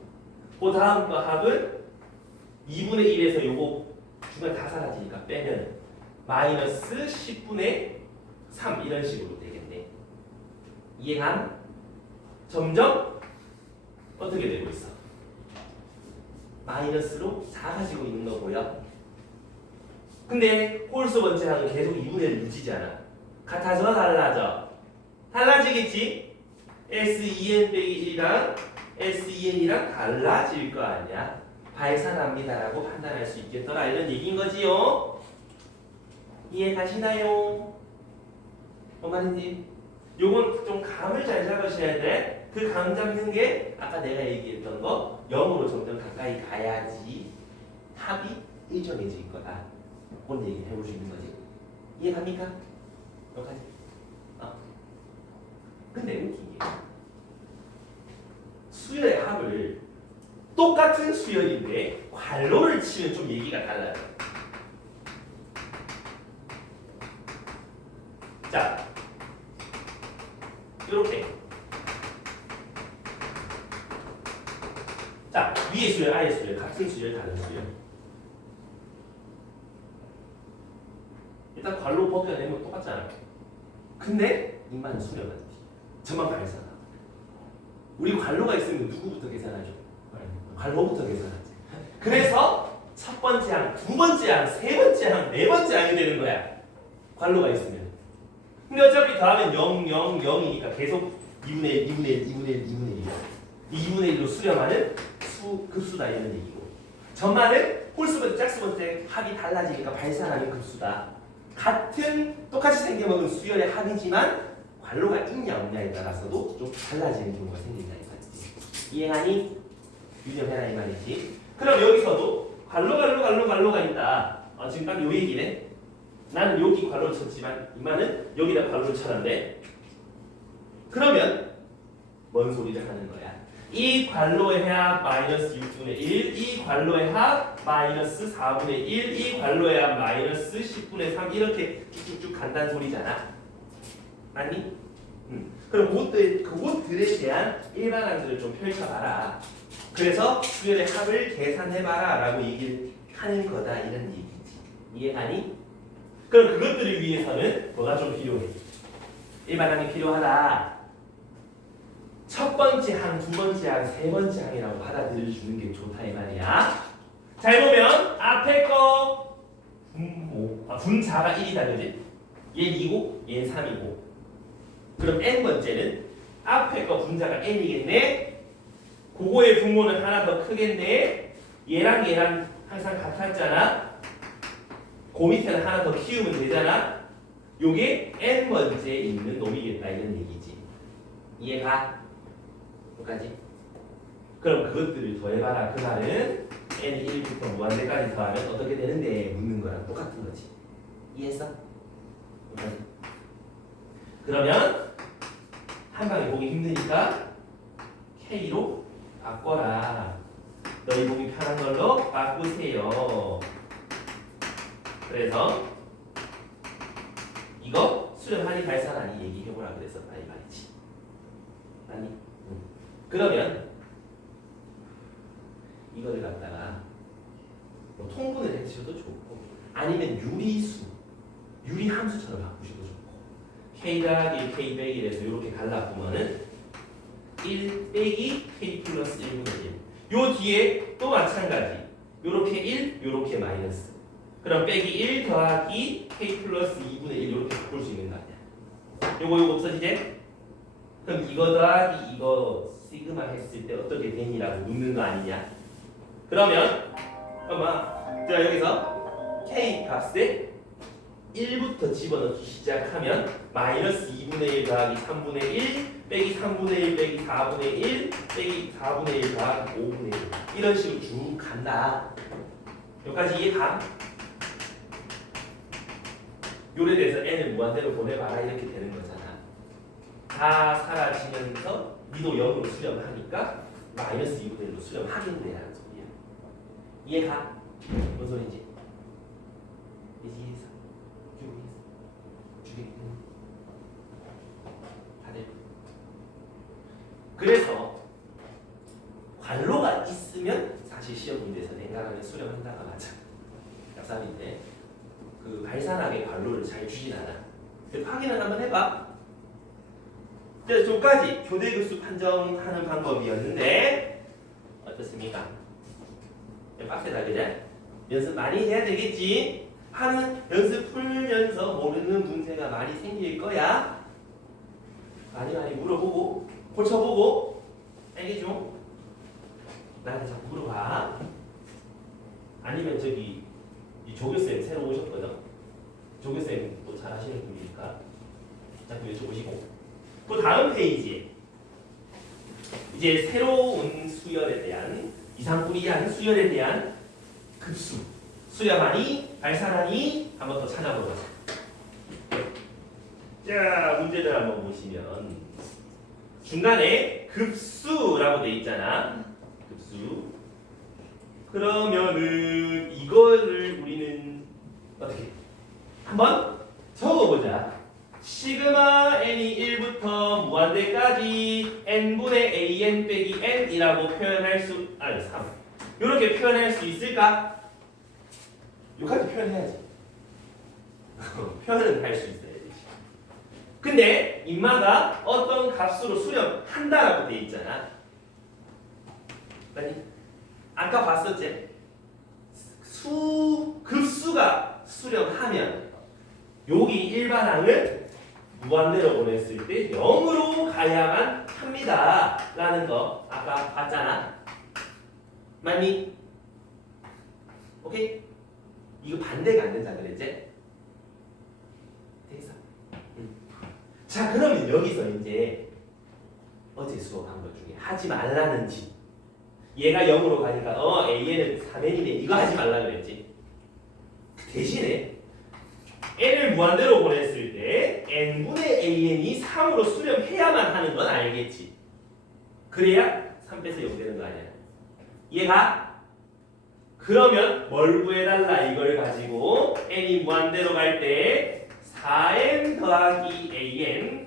그 다음 거 합은 2분의 1에서 요거 중간 다 사라지니까 빼면 마이너스 10분의 3 이런 식으로 되겠네. 이해감? 점점 어떻게 되고 있어? 마이너스로 작아지고 있는 거고요. 근데 홀수 번째 항은 계속 2분의 1 유지잖아. 같아져 달라져? 달라지겠지? S2n 빼기 1이랑 S2n이랑 달라질 거 아니야? 발산합니다라고 판단할 수 있겠더라 이런 얘기인 거지요. 이해 가시나요? 뭔 말인지? 요건 좀 감을 잘 잡으셔야 돼. 그 감 잡는 게 아까 내가 얘기했던 거 0으로 점점 가까이 가야지 합이 일정해질 거다. 그런 얘기 해볼 수 있는 거지. 이해 갑니까? 여기까지. 근데 웃긴 게 수열의 합을 똑같은 수열인데 괄호를 치면 좀 얘기가 달라요. 이렇게. 자, 위의 수열, 아래의 수열, 같은 수열, 다른 수열. 일단 괄호 벗겨내면 똑같잖아요. 근데 이만 수렴한 뒤. 저만 발산하. 우리 괄호가 있으면 누구부터 계산하죠? 괄호부터 계산하지. 그래서 첫 번째 항, 두 번째 항, 세 번째 항, 네 번째 항이 되는 거야. 괄호가 있으면. 근데 어차피 더하면 0, 0, 0이니까 계속 2분의 1, 2분의 1, 2분의 1, 2분의 1. 이 2분의 1로 수렴하는 급수다 이런 얘기고. 전만은 홀수번째, 짝수번째 합이 달라지니까 발산하는 급수다. 같은 똑같이 생겨먹은 수열의 합이지만 괄호가 있냐 없냐에 따라서도 좀 달라지는 경우가 생긴다 이 말이지. 이해하니? 유념해라 이 말이지. 그럼 여기서도 괄호가 있다. 지금 딱 요 얘기네. 나는 여기 괄호를 쳤지만 이만은 여기다 괄호를 쳤는데 그러면 뭔 소리를 하는 거야? 이 괄호의 합 마이너스 6분의 1, 이 괄호의 합 마이너스 4분의 1, 이 괄호의 합 마이너스 10분의 3 이렇게 쭉쭉쭉 간다는 소리잖아. 맞니? 그럼 그것들에 대한 일반항들을 좀 펼쳐봐라. 그래서 수열의 합을 계산해봐라 라고 얘기를 하는 거다 이런 얘기지. 이해가니? 그럼 그것들을 위해서는 뭐가 좀 필요해? 일반항이 필요하다. 첫 번째 항, 두 번째 항, 세 번째 항이라고 받아들여 주는 게 좋다 이 말이야. 잘 보면 앞에 거 분자가 1이다 그지? 얘는 2고 얘는 3이고 그럼 n번째는 앞에 거 분자가 n이겠네. 그거의 분모는 하나 더 크겠네. 얘랑 항상 같았잖아. 그 밑에는 하나 더 키우면 되잖아. 요게 n번째에 있는 놈이겠다 이런 얘기지. 이해가? 여기까지? 그럼 그것들을 더해봐라. 그 말은 n이 1부터 무한대까지 더하면 어떻게 되는데 묻는 거랑 똑같은 거지. 이해했어? 여기까지? 그러면 한 방에 보기 힘드니까 K로 바꿔라. 너희 보기 편한 걸로 바꾸세요. 그래서 이거 수렴하니 발산하니 얘기해보라 그랬었다 이 말이지. 아니? 그러면 이거를 갖다가 뭐 통분을 해주셔도 좋고 아니면 유리함수처럼 바꾸셔도 좋고 K 더하기 1, K 빼기 1에서 이렇게 갈라보면은 1 빼기 K 플러스 1분의 1. 요 뒤에 또 마찬가지. 요렇게 1, 요렇게 마이너스. 그럼 빼기 1 더하기 K 플러스 2분의 1 이렇게 바꿀 수 있는 거 아니야. 요거 없어지지? 그럼 이거 더하기 이거 시그마 했을 때 어떻게 되니라고 묻는 거 아니냐? 그러면 자 여기서 K 값에 1부터 집어넣기 시작하면 마이너스 2분의 1 더하기 3분의 1 빼기 3분의 1 빼기 4분의 1 빼기 4분의 1 더하기 5분의 1 이런 식으로 쭉 간다. 여기까지 이해가? 요래 돼서 n을 무한대로 보내봐라 이렇게 되는 거잖아. 다 사라지면서 니도 0으로 수렴하니까 마이너스 2분의 1로 수렴하겠네라는 소리야. 이해가? 뭔 소리인지? 이해해서? 주겠네. 다들. 그래서 관로가 있으면 사실 시험 문제에서 냉간하게 수렴한다가 맞아. 약삽인데 그 발산하게 관로를 잘 주진 않아. 확인을 한번 해봐. 자, 저까지 교대급수 판정하는 방법이었는데 어떻습니까? 빡세다 그래? 연습 많이 해야 되겠지? 하는 연습 풀면서 모르는 문제가 많이 생길 거야. 많이 물어보고 고쳐보고 알겠죠? 나한테 자꾸 물어봐. 아니면 저기 이 조교쌤 새로 오셨거든. 조교쌤 또 잘하시는 분이니까 자꾸 여쭤보시고. 그 다음 페이지에 이제 새로운 수열에 대한 이상구리한 수열에 대한 급수 수렴하니 발산하니 한번 더 찾아보자. 자 문제들 한번 보시면 중간에 급수라고 돼 있잖아. 급수. 그러면은 이거를 우리는 어떻게 한번 적어보자. 시그마 n이 1부터 무한대까지 n분의 an 빼기 n이라고 표현할 수, 아니 3 이렇게 표현할 수 있을까? 여기까지 표현해야지. 표현은 할 수 있어야 되지. 근데 인마가 어떤 값으로 수렴한다라고 돼 있잖아. 아니 아까 봤었지? 급수가 수렴하면 여기 일반항을 무한대로 보냈을 때 0으로 가야만 합니다 라는 거 아까 봤잖아. 맞니? 오케이? 이거 반대가 안 된다 그랬지? 됐어. 자 그러면 여기서 이제 어제 수업한 것 중에 하지 말라는 집. 얘가 0으로 가니까 AN은 3n이네 이거 하지 말라 그랬지. 대신에 n을 무한대로 보냈을 때 n분의 an이 3으로 수렴해야만 하는 건 알겠지. 그래야 3 빼서 0 되는 거 아니야. 얘가 그러면 뭘 구해달라 이걸 가지고 n이 무한대로 갈 때 4n 더하기 an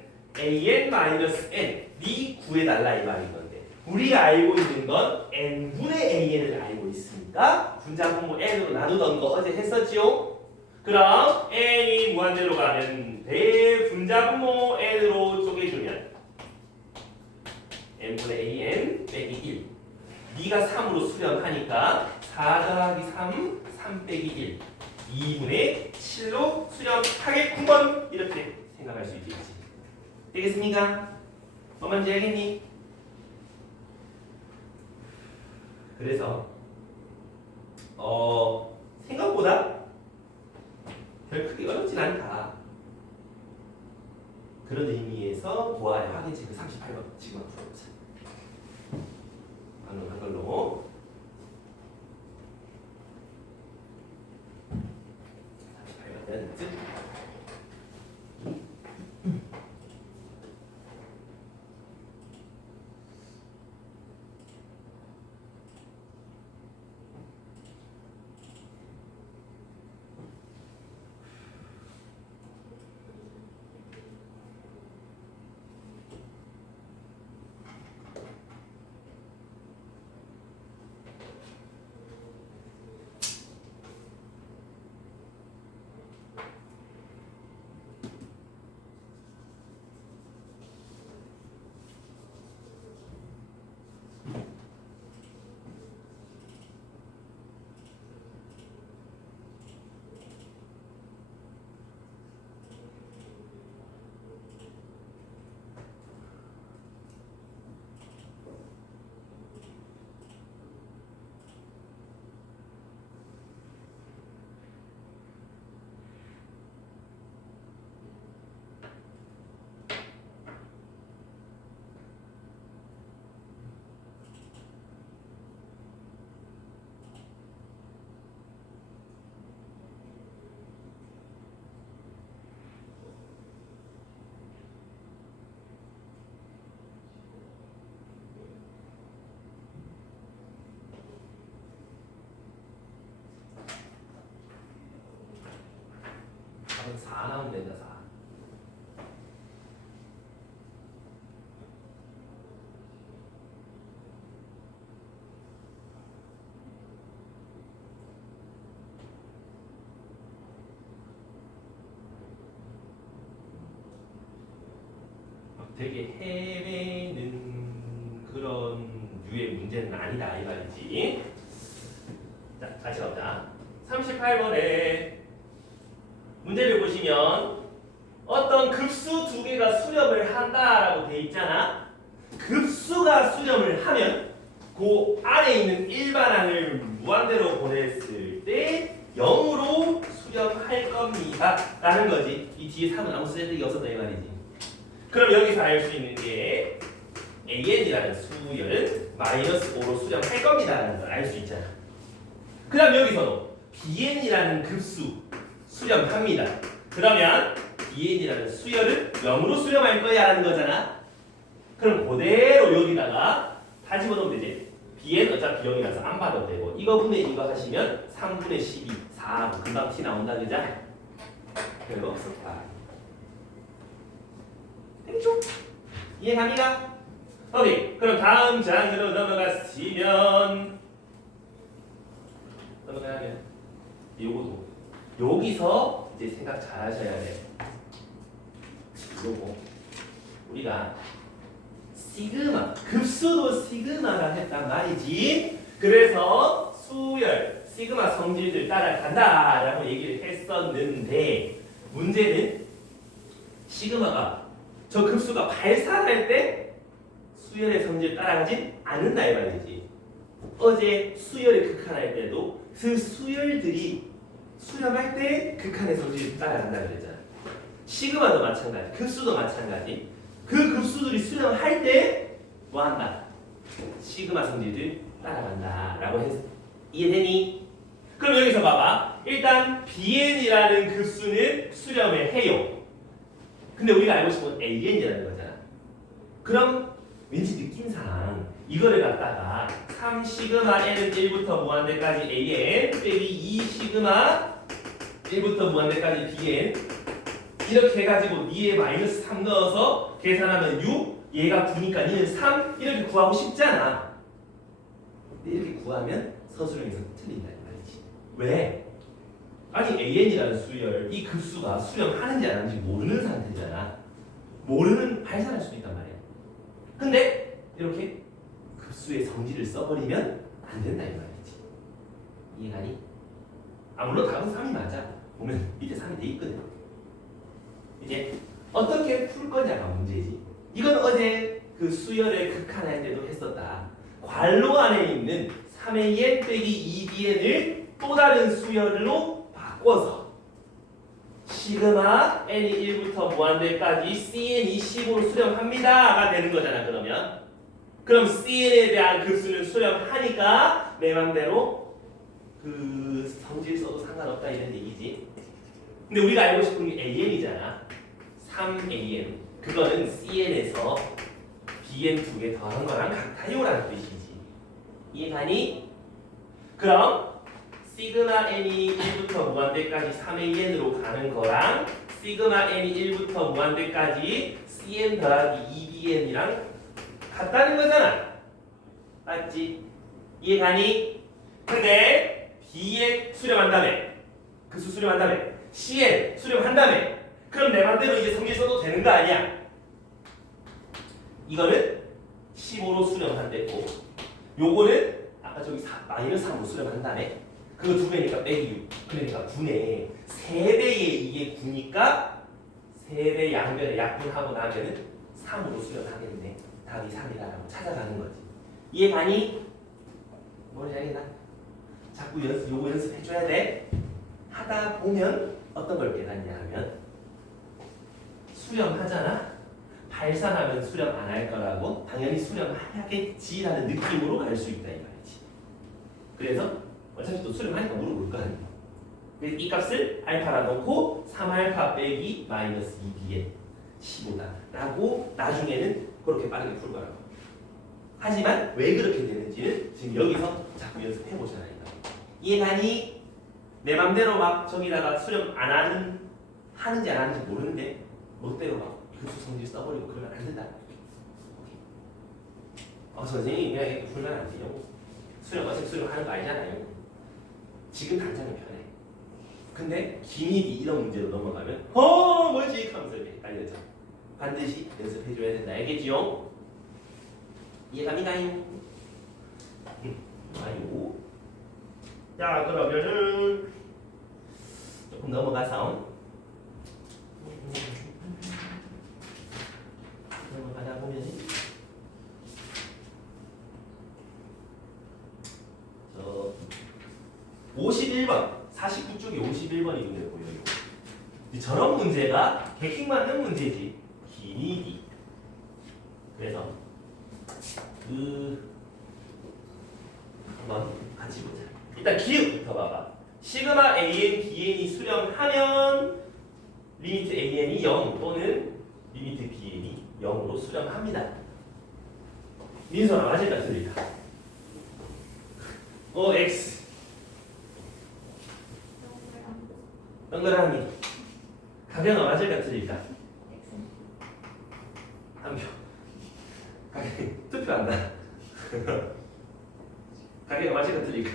마이너스 n 니 구해달라 이 말인 건데 우리가 알고 있는 건 n분의 an을 알고 있으니까 분자분모 n으로 나누던 거 어제 했었지요? 그럼 n이 무한대로 가면 대분자분모 n으로 쪼개주면 n분의 an 빼기 1 네가 3으로 수렴하니까 4 더하기 3, 3 빼기 1 2분의 7로 수렴하겠구먼 이렇게 생각할 수 있겠지. 되겠습니까? 뭐 먼저 알겠니? 그래서 생각보다 별 크게 어렵진 않다. 그런 의미에서 보아의 확인책을 38번 지금 풀어보자. 방금 한 걸로 38번은 즉 답은 4 나오면 된다. 4. 되게 헤매는 그런 류의 문제는 아니다 이 말이지. 자, 같이 가보자. 38번에 문제를 보시면 어떤 급수 두 개가 수렴을 한다라고 돼 있잖아. 급수가 수렴을 하면 그 안에 있는 일반항을 무한대로 보냈을 때 0으로 수렴할 겁니다 라는 거지. 이 뒤에 3은 아무 쓸데기 없었다 이 말이지. 그럼 여기서 알 수 있는 게 an이라는 수열은 마이너스 5로 수렴할 겁니다 라는 걸 알 수 있잖아. 그 다음 여기서도 bn이라는 급수 수렴합니다. 그러면 bn이라는 수열을 0으로 수렴할 거야 라는 거잖아. 그럼 그대로 여기다가 다 집어넣으면 되지. bn 어차피 0이라서 안 받아도 되고 이거 분의 이거 하시면 3분의 12 4 금방 t 나온다 그죠? 별거 없었다. 행쪽. 이해갑니까? 오케이. 그럼 다음 장으로 넘어가면 요거도 여기서 이제 생각 잘 하셔야 돼. 요거 우리가 시그마 급수도 시그마라 했단 말이지. 그래서 수열 시그마 성질들 따라간다라고 얘기를 했었는데 문제는 시그마가 저 급수가 발산할 때 수열의 성질 따라가진 않는다 이 말이지. 어제 수열의 극한할 때도 그 수열들이 수렴할 때 극한의 성질을 따라간다 그랬잖아. 시그마도 마찬가지, 급수도 마찬가지. 그 급수들이 수렴할 때 뭐 한다? 시그마 성질들 따라간다라고 해서 이해되니? 그럼 여기서 봐봐. 일단 BN이라는 급수는 수렴을 해요. 근데 우리가 알고 싶은 건 AN이라는 거잖아. 그럼 왠지 느낌상 이거를 갖다가 3 시그마 n은 1부터 무한대까지 AN 빼기 2 시그마 1부터 무한대까지 BN 이렇게 해가지고 니에 마이너스 3 넣어서 계산하면 6 얘가 9니까 니는 3 이렇게 구하고 싶잖아. 근데 이렇게 구하면 서술형에서 틀린다 이 말이지. 왜? 아니 AN이라는 수열 이 급수가 수렴하는지 안 하는지 모르는 상태잖아. 모르는 발산할 수도 있단 말이야. 근데 이렇게 급수의 성질을 써버리면 안 된다 이 말이지. 이해가니? 물론 답은 3이 맞아. 보면 밑에 3이 돼 있거든. 이제 어떻게 풀 거냐가 문제지. 이건 어제 그 수열의 극한할 때도 했었다. 괄호 안에 있는 3AN 빼기 2BN을 또 다른 수열로 바꿔서 시그마 n이 1부터 무한대까지 CN이 10으로 수렴합니다가 되는 거잖아. 그럼 CN에 대한 급수는 수렴하니까 내 맘대로 그 성질 써도 상관없다 이런 얘기지. 근데 우리가 알고 싶은 게 AN이잖아. 3AN 그거는 CN에서 BN 두 개 더한 거랑 같아요라는 뜻이지. 이해가니? 그럼 시그마 n이 1부터 무한대까지 3AN으로 가는 거랑 시그마 n이 1부터 무한대까지 CN 더하기 2BN이랑 같다는 거잖아. 맞지? 이해가니? 근데 BN 수렴한 다음에 급수 수렴한 다음에 CN 수렴한 다음에 그럼 내 맘대로 이제 성질 써도 되는 거 아니야? 이거는 15로 수렴한댔고 요거는 아까 저기 마이너스 3으로 수렴한 다음에 그거 2배니까 빼기 6 그러니까 9네 3배에 이게 9니까 3배 양변에 약분하고 나면은 3으로 수렴하겠네. 답이 3이다라고 찾아가는 거지. 이해가니? 뭔지 알겠나? 자꾸 요거 연습해줘야 돼. 하다 보면 어떤 걸 깨닫냐 하면 수렴하잖아? 발산하면 수렴 안 할 거라고 당연히 수렴하겠지라는 느낌으로 갈 수 있다 이 말이지. 그래서 어차피 또 수렴하니까 물어볼 거 아니야. 그래서 이 값을 알파라 놓고 3알파 빼기 마이너스 2bn 15다 라고 나중에는 그렇게 빠르게 풀 거라고. 하지만 왜 그렇게 되는지는 지금 여기서 자꾸 연습해 보잖아. 이해가니? 내 맘대로 막 저기다가 수렴 안 하는지 안 하는지 모르는데 멋대로 막 급수 성질 써버리고 그러면 안 된다. 선생님이 그냥 이렇게 풀면 안 돼요. 어차피 수렴하는 거 알잖아요. 지금 당장은 편해. 근데 기니디 이런 문제로 넘어가면 뭐지? 하면서 이렇게 헷갈려져. 반드시 연습해줘야 된다. 알겠지요? 이해갑니다요? 아유. 자 그러면은 조금 넘어가서 넘어가다 보면 저 51번 49쪽에 51번이 있는 거예요. 저런 문제가 개킹 맞는 문제지. 기니디. 그래서 한번 같이 보자. 일단 기억부터 봐봐. 시그마 AN, BN이 수렴하면 리미트 AN이 0 또는 리미트 BN이 0으로 수렴합니다. 민선아 맞을까 틀릴까? X 동그라미 가벼나 맞을까 틀릴까? 가게 투표한다. 가게가 맞을까 틀릴까?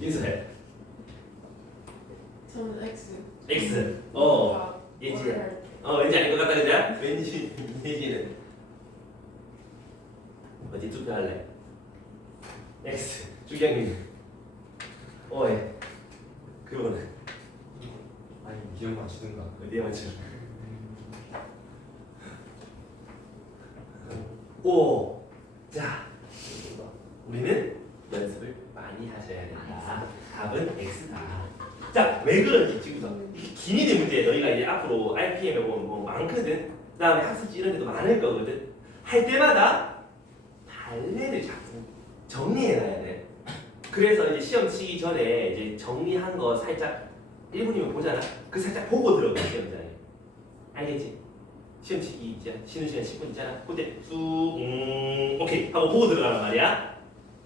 인사해. 저는 X. X. 예지. 왠지 아닌 것 같다 그죠? 왠지 예지는 어디 투표할래? X. 주경님. 예. 그거는 아니 기억 맞추든가. 어디에 맞춰? 오. 자, 우리는 연습을 많이 하셔야 된다. 답은 X다. 자, 왜 그런지 지금부터 기니드 문제 너희가 이제 앞으로 RPM에 보면 뭐 많거든. 그다음에 학습지 이런 데도 많을 거거든. 할 때마다 발레를 자꾸 정리해놔야 돼. 그래서 이제 시험 치기 전에 이제 정리한 거 살짝 1분이면 보잖아. 그 살짝 보고 들어가 시험장에. 알겠지? 시험 치기 이제 쉬는 시간 10분 있잖아. 그때 쑥 오케이 하고 보고 들어가란 말이야.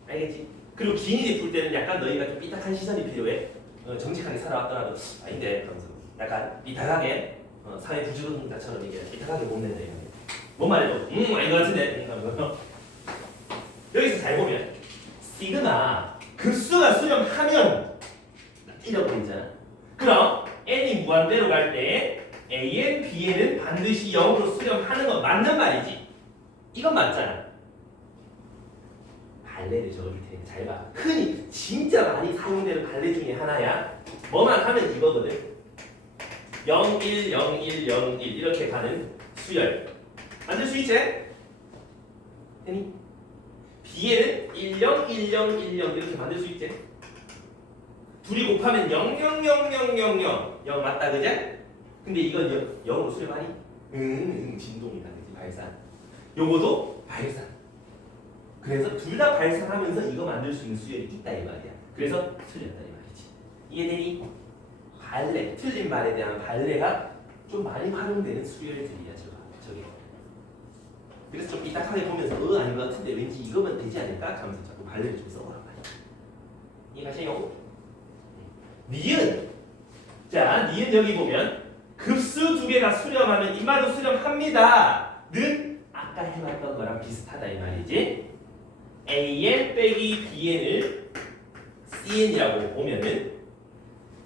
알겠지? 그리고 기니드 풀 때는 약간 너희가 좀 삐딱한 시선이 필요해. 정직하게 살아왔더라도 아닌데 하면서 약간 삐딱하게 사회 부주의자처럼 이게 삐딱하게 못 낸다. 뭔 말해도 아닌 것 같은데 여기서 잘 보면 시그마 급수가 수렴하면 이라고 있잖아. 그럼 n이 무한대로 갈 때 an, bn은 반드시 0으로 수렴하는 건 맞는 말이지. 이건 맞잖아. 발레를 적어줄 테니까 잘 봐. 흔히 진짜 많이 사용되는 발레 중에 하나야. 뭐만 하면 이거거든. 0, 1, 0, 1, 0, 1 이렇게 가는 수열. 만들 수 있지? 했니? B에는 1, 0, 1, 0, 1, 0 이렇게 만들 수 있지? 둘이 곱하면 0, 0, 0, 0, 0, 0 0 맞다 그제? 근데 이건 0으로 수렴하니? 진동이다 그지? 발산. 요거도 발산. 그래서 둘 다 발산하면서 이거 만들 수 있는 수열이 있다 이 말이야. 그래서 틀렸다 이 말이지. 이해되니? 발레, 틀린 말에 대한 발레가 좀 많이 활용되는 수열들이야 저게. 그래서 좀 삐딱하게 보면서 아닌 것 같은데 왠지 이거면 되지 않을까? 하면서 자꾸 발레를 좀 써보란 말이야. 이해가세요? 니은. 자, 니은 여기 보면 급수 두 개가 수렴하면 이마도 수렴합니다. 는 아까 해봤던 거랑 비슷하다 이 말이지. AN 빼기 BN을 CN이라고 보면은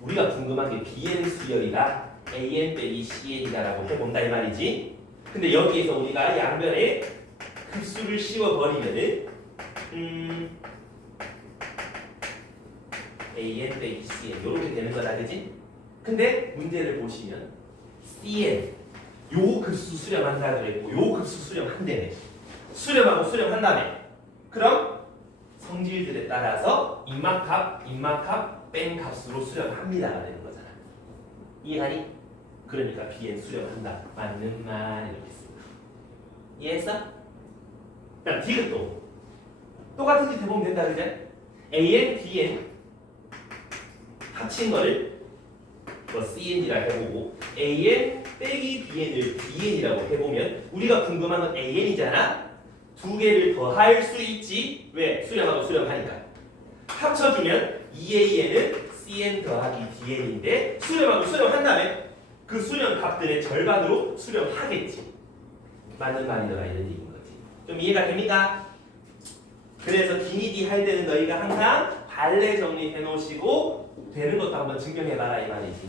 우리가 궁금한 게 BN 수열이가 AN 빼기 CN이다라고 해본다 이 말이지. 근데 여기에서 우리가 양변에 급수를 씌워버리면은 AN 빼기 CN 이렇게 되는 거다 그지? 근데 문제를 보시면 CN 요 급수 수렴한다 그랬고 요 급수 수렴한다네. 수렴하고 수렴한다며. 그럼 성질들에 따라서 입막값, 뺀 값으로 수렴합니다가 되는 거잖아. 이해하니? 그러니까 BN 수렴한다. 맞는 말 이렇게 쓰고. 이해했어? 그다음 디귿도 똑같은 짓 해보면 된다 그제? AN, BN 합친 거를 CN이라 해보고 AN 빼기 BN을 BN이라고 해보면 우리가 궁금한 건 AN이잖아. 두 개를 더할 수 있지. 왜? 수렴하고 수렴하니까. 합쳐주면 2AN은 CN 더하기 BN인데 수렴하고 수렴한 다음에 그 수렴 값들의 절반으로 수렴하겠지. 맞는 말이더라 이런 얘기인 거지. 좀 이해가 됩니까? 그래서 기니디 할 때는 너희가 항상 발레 정리해 놓으시고 되는 것도 한번 증명해봐라 이 말이지.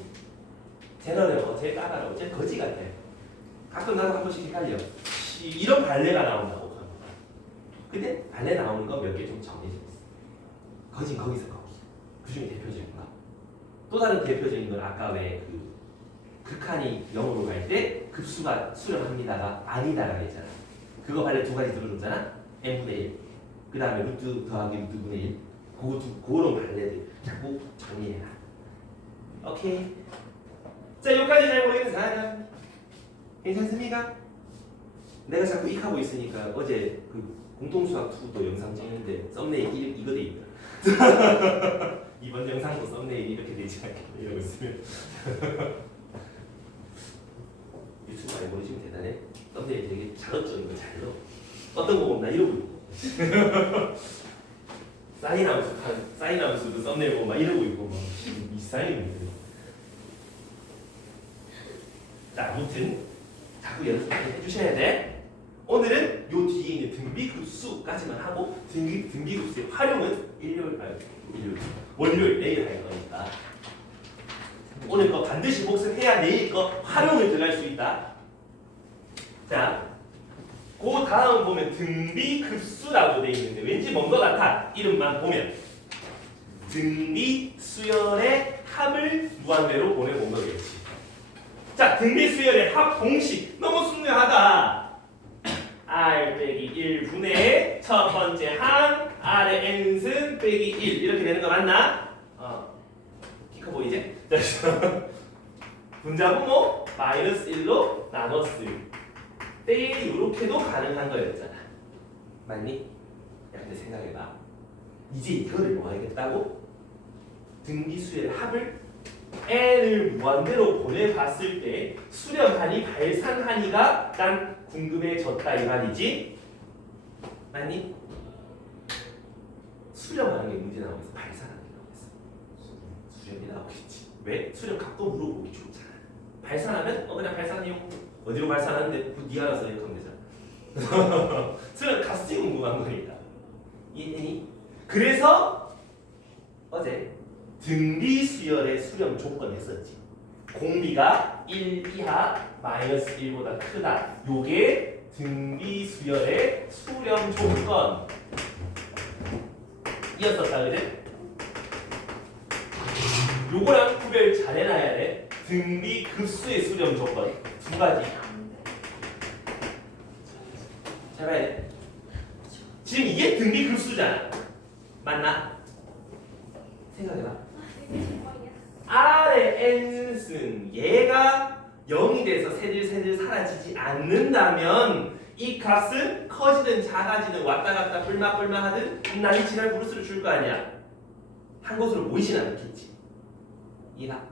쟤너는 어제 까다로워. 쟤 거지 같아. 가끔 나도 한 번씩 헷갈려. 이런 발레가 나온다고. 근데 발레 나오는 거 몇 개 좀 정해져 있어. 거진 거기서 거기. 그 중에 대표적인 거. 또 다른 대표적인 건 아까 왜 그 극한이 0으로 갈 때 급수가 수렴합니다가 아니다라고 했잖아. 그거 발레 두 가지 들어줬잖아. n분의 1. 그 다음에 루트 더하기 루트분의 1. 그런 발레들 자꾸 정리해라. 오케이. 자, 여기까지 잘 모르겠는 사람 괜찮습니까? 내가 자꾸 익하고 있으니까 어제 그 공통수학 2도 영상 찍는데 썸네일 이거 돼 있다. 이번 영상도 썸네일이 이렇게 되지 않겠네 이러고 있으면 유튜브 알고리즘 대단해. 썸네일 되게 자극적인 거 잘 넣어. 어떤 거 보면 나 이러고 있고 사인하우스도 썸네일 보면 막 이러고 있고 막 이 사인이 자, 아무튼 자꾸 연습 많이 해주셔야 돼. 오늘은 요 뒤에 있는 등비급수까지만 하고 등비급수의 활용은 월요일 내일 할 거니까 오늘 거 반드시 복습해야 내일 거 활용을 들어갈 수 있다. 자, 그 다음 보면 등비급수라고 돼 있는데 왠지 뭔 것 같아. 이름만 보면 등비수열의 합을 무한대로 보내본 거겠지. 자, 등비수열의 합 공식 너무 중요하다. R 빼기 1분의 첫 번째 항 R의 n승 빼기 1 이렇게 되는 거 맞나? 키 커 보이지? 분자분모 마이너스 1로 나눴을 때 이렇게도 가능한 거였잖아. 맞니? 야, 근데 생각해봐. 이제 이거를 뭐 하겠다고? 등비수열의 합을 n을 무한대로 보내봤을 때 수렴하니 발산하니가 난 궁금해졌다 이 말이지? 맞니? 수렴하는 게 문제 나오겠어? 발산하는 게 나오겠어? 수렴이 나오겠지. 왜? 수렴 각도 물어보기 좋잖아. 발산하면 그냥 발산해요. 어디로 발산하는데 그 니 알아서 이렇게 하면 되잖아. 수렴 값이 궁금한 거니까. 이해니? 그래서 어제 등비수열의 수렴 조건 했었지. 공비가 1 이하 마이너스 1보다 크다. 요게 등비수열의 수렴 조건 이었었다. 그지? 요거랑 구별 잘 해놔야 돼. 등비급수의 수렴 조건 두 가지. 잘 봐야 돼. 지금 이게 등비급수잖아. 맞나? 생각해봐. R의 n승 얘가 0이 돼서 세질세질 사라지지 않는다면 이 값은 커지든 작아지든 왔다 갔다 뿔마뿔마 하든 난이 지날 브루스를 줄 거 아니야. 한 곳으로 모이진 않겠지. 이해가?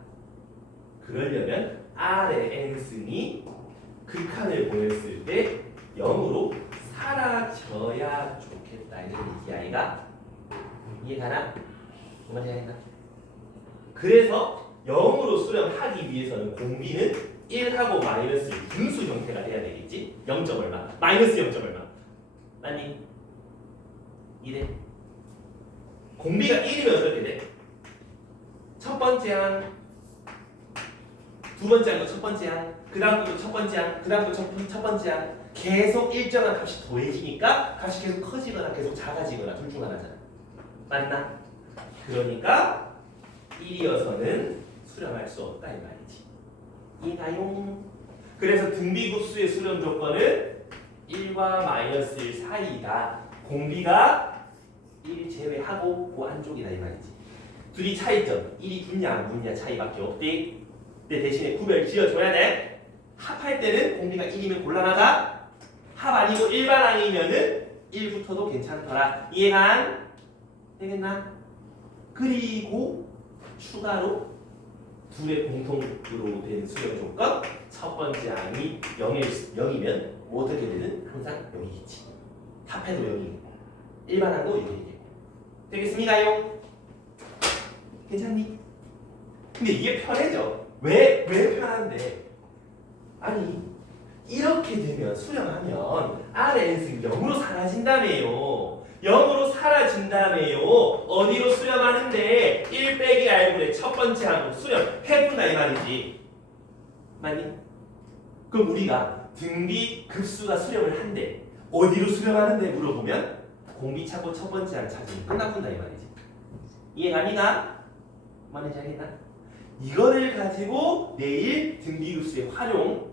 그러려면 R의 n승이 극한을 보냈을 때 0으로 사라져야 좋겠다. 이런 얘기 아이가? 이해가나? 뭔지 알겠나? 그래서 0으로 수렴하기 위해서는 공비는 1하고 마이너스 분수 형태가 돼야 되겠지? 0. 얼마? 마이너스 0. 얼마? 맞니? 이래. 공비가 1이면 어떻게 돼? 첫 번째 항, 두 번째 항도 첫 번째 항, 그 다음 것도 첫 번째 항, 그 다음 것도 첫 번째 항 계속 일정한 값이 더해지니까 값이 계속 커지거나 계속 작아지거나 둘 중 하나잖아. 맞나? 그러니까 1이어서는 수렴할 수 없다 이 말이지. 이해가용? 그래서 등비급수의 수렴 조건은 1과 마이너스 1 사이다. 공비가 1 제외하고 그 안쪽이다 이 말이지. 둘이 차이점 1이 붙냐 안 붙냐 차이밖에 없디. 근데 대신에 구별 지어줘야 돼. 합할 때는 공비가 1이면 곤란하다. 합 아니고 일반 항이면은 1부터도 괜찮더라. 이해가 되겠나? 그리고 추가로 둘의 공통으로 된 수렴 조건 첫 번째 항이 0이면 어떻게 되는? 항상 0이겠지. 합해도 0이고 일반 항도 0이겠고 되겠습니까요? 괜찮니? 근데 이게 편해져. 왜 편한데? 아니 이렇게 되면 수렴하면 R의 n승이 0으로 사라진다며요. 0으로 사라진다며요. 어디로 수렴하는데 1 빼기 R분의 첫 번째 항으로 수렴해본다 이 말이지. 맞니? 그럼 우리가 등비급수가 수렴을 한대. 어디로 수렴하는데 물어보면 공비 찾고 첫 번째 항 찾으면 끝나본다 이 말이지. 이해가니가? 뭔지 알겠나? 이거를 가지고 내일 등비급수의 활용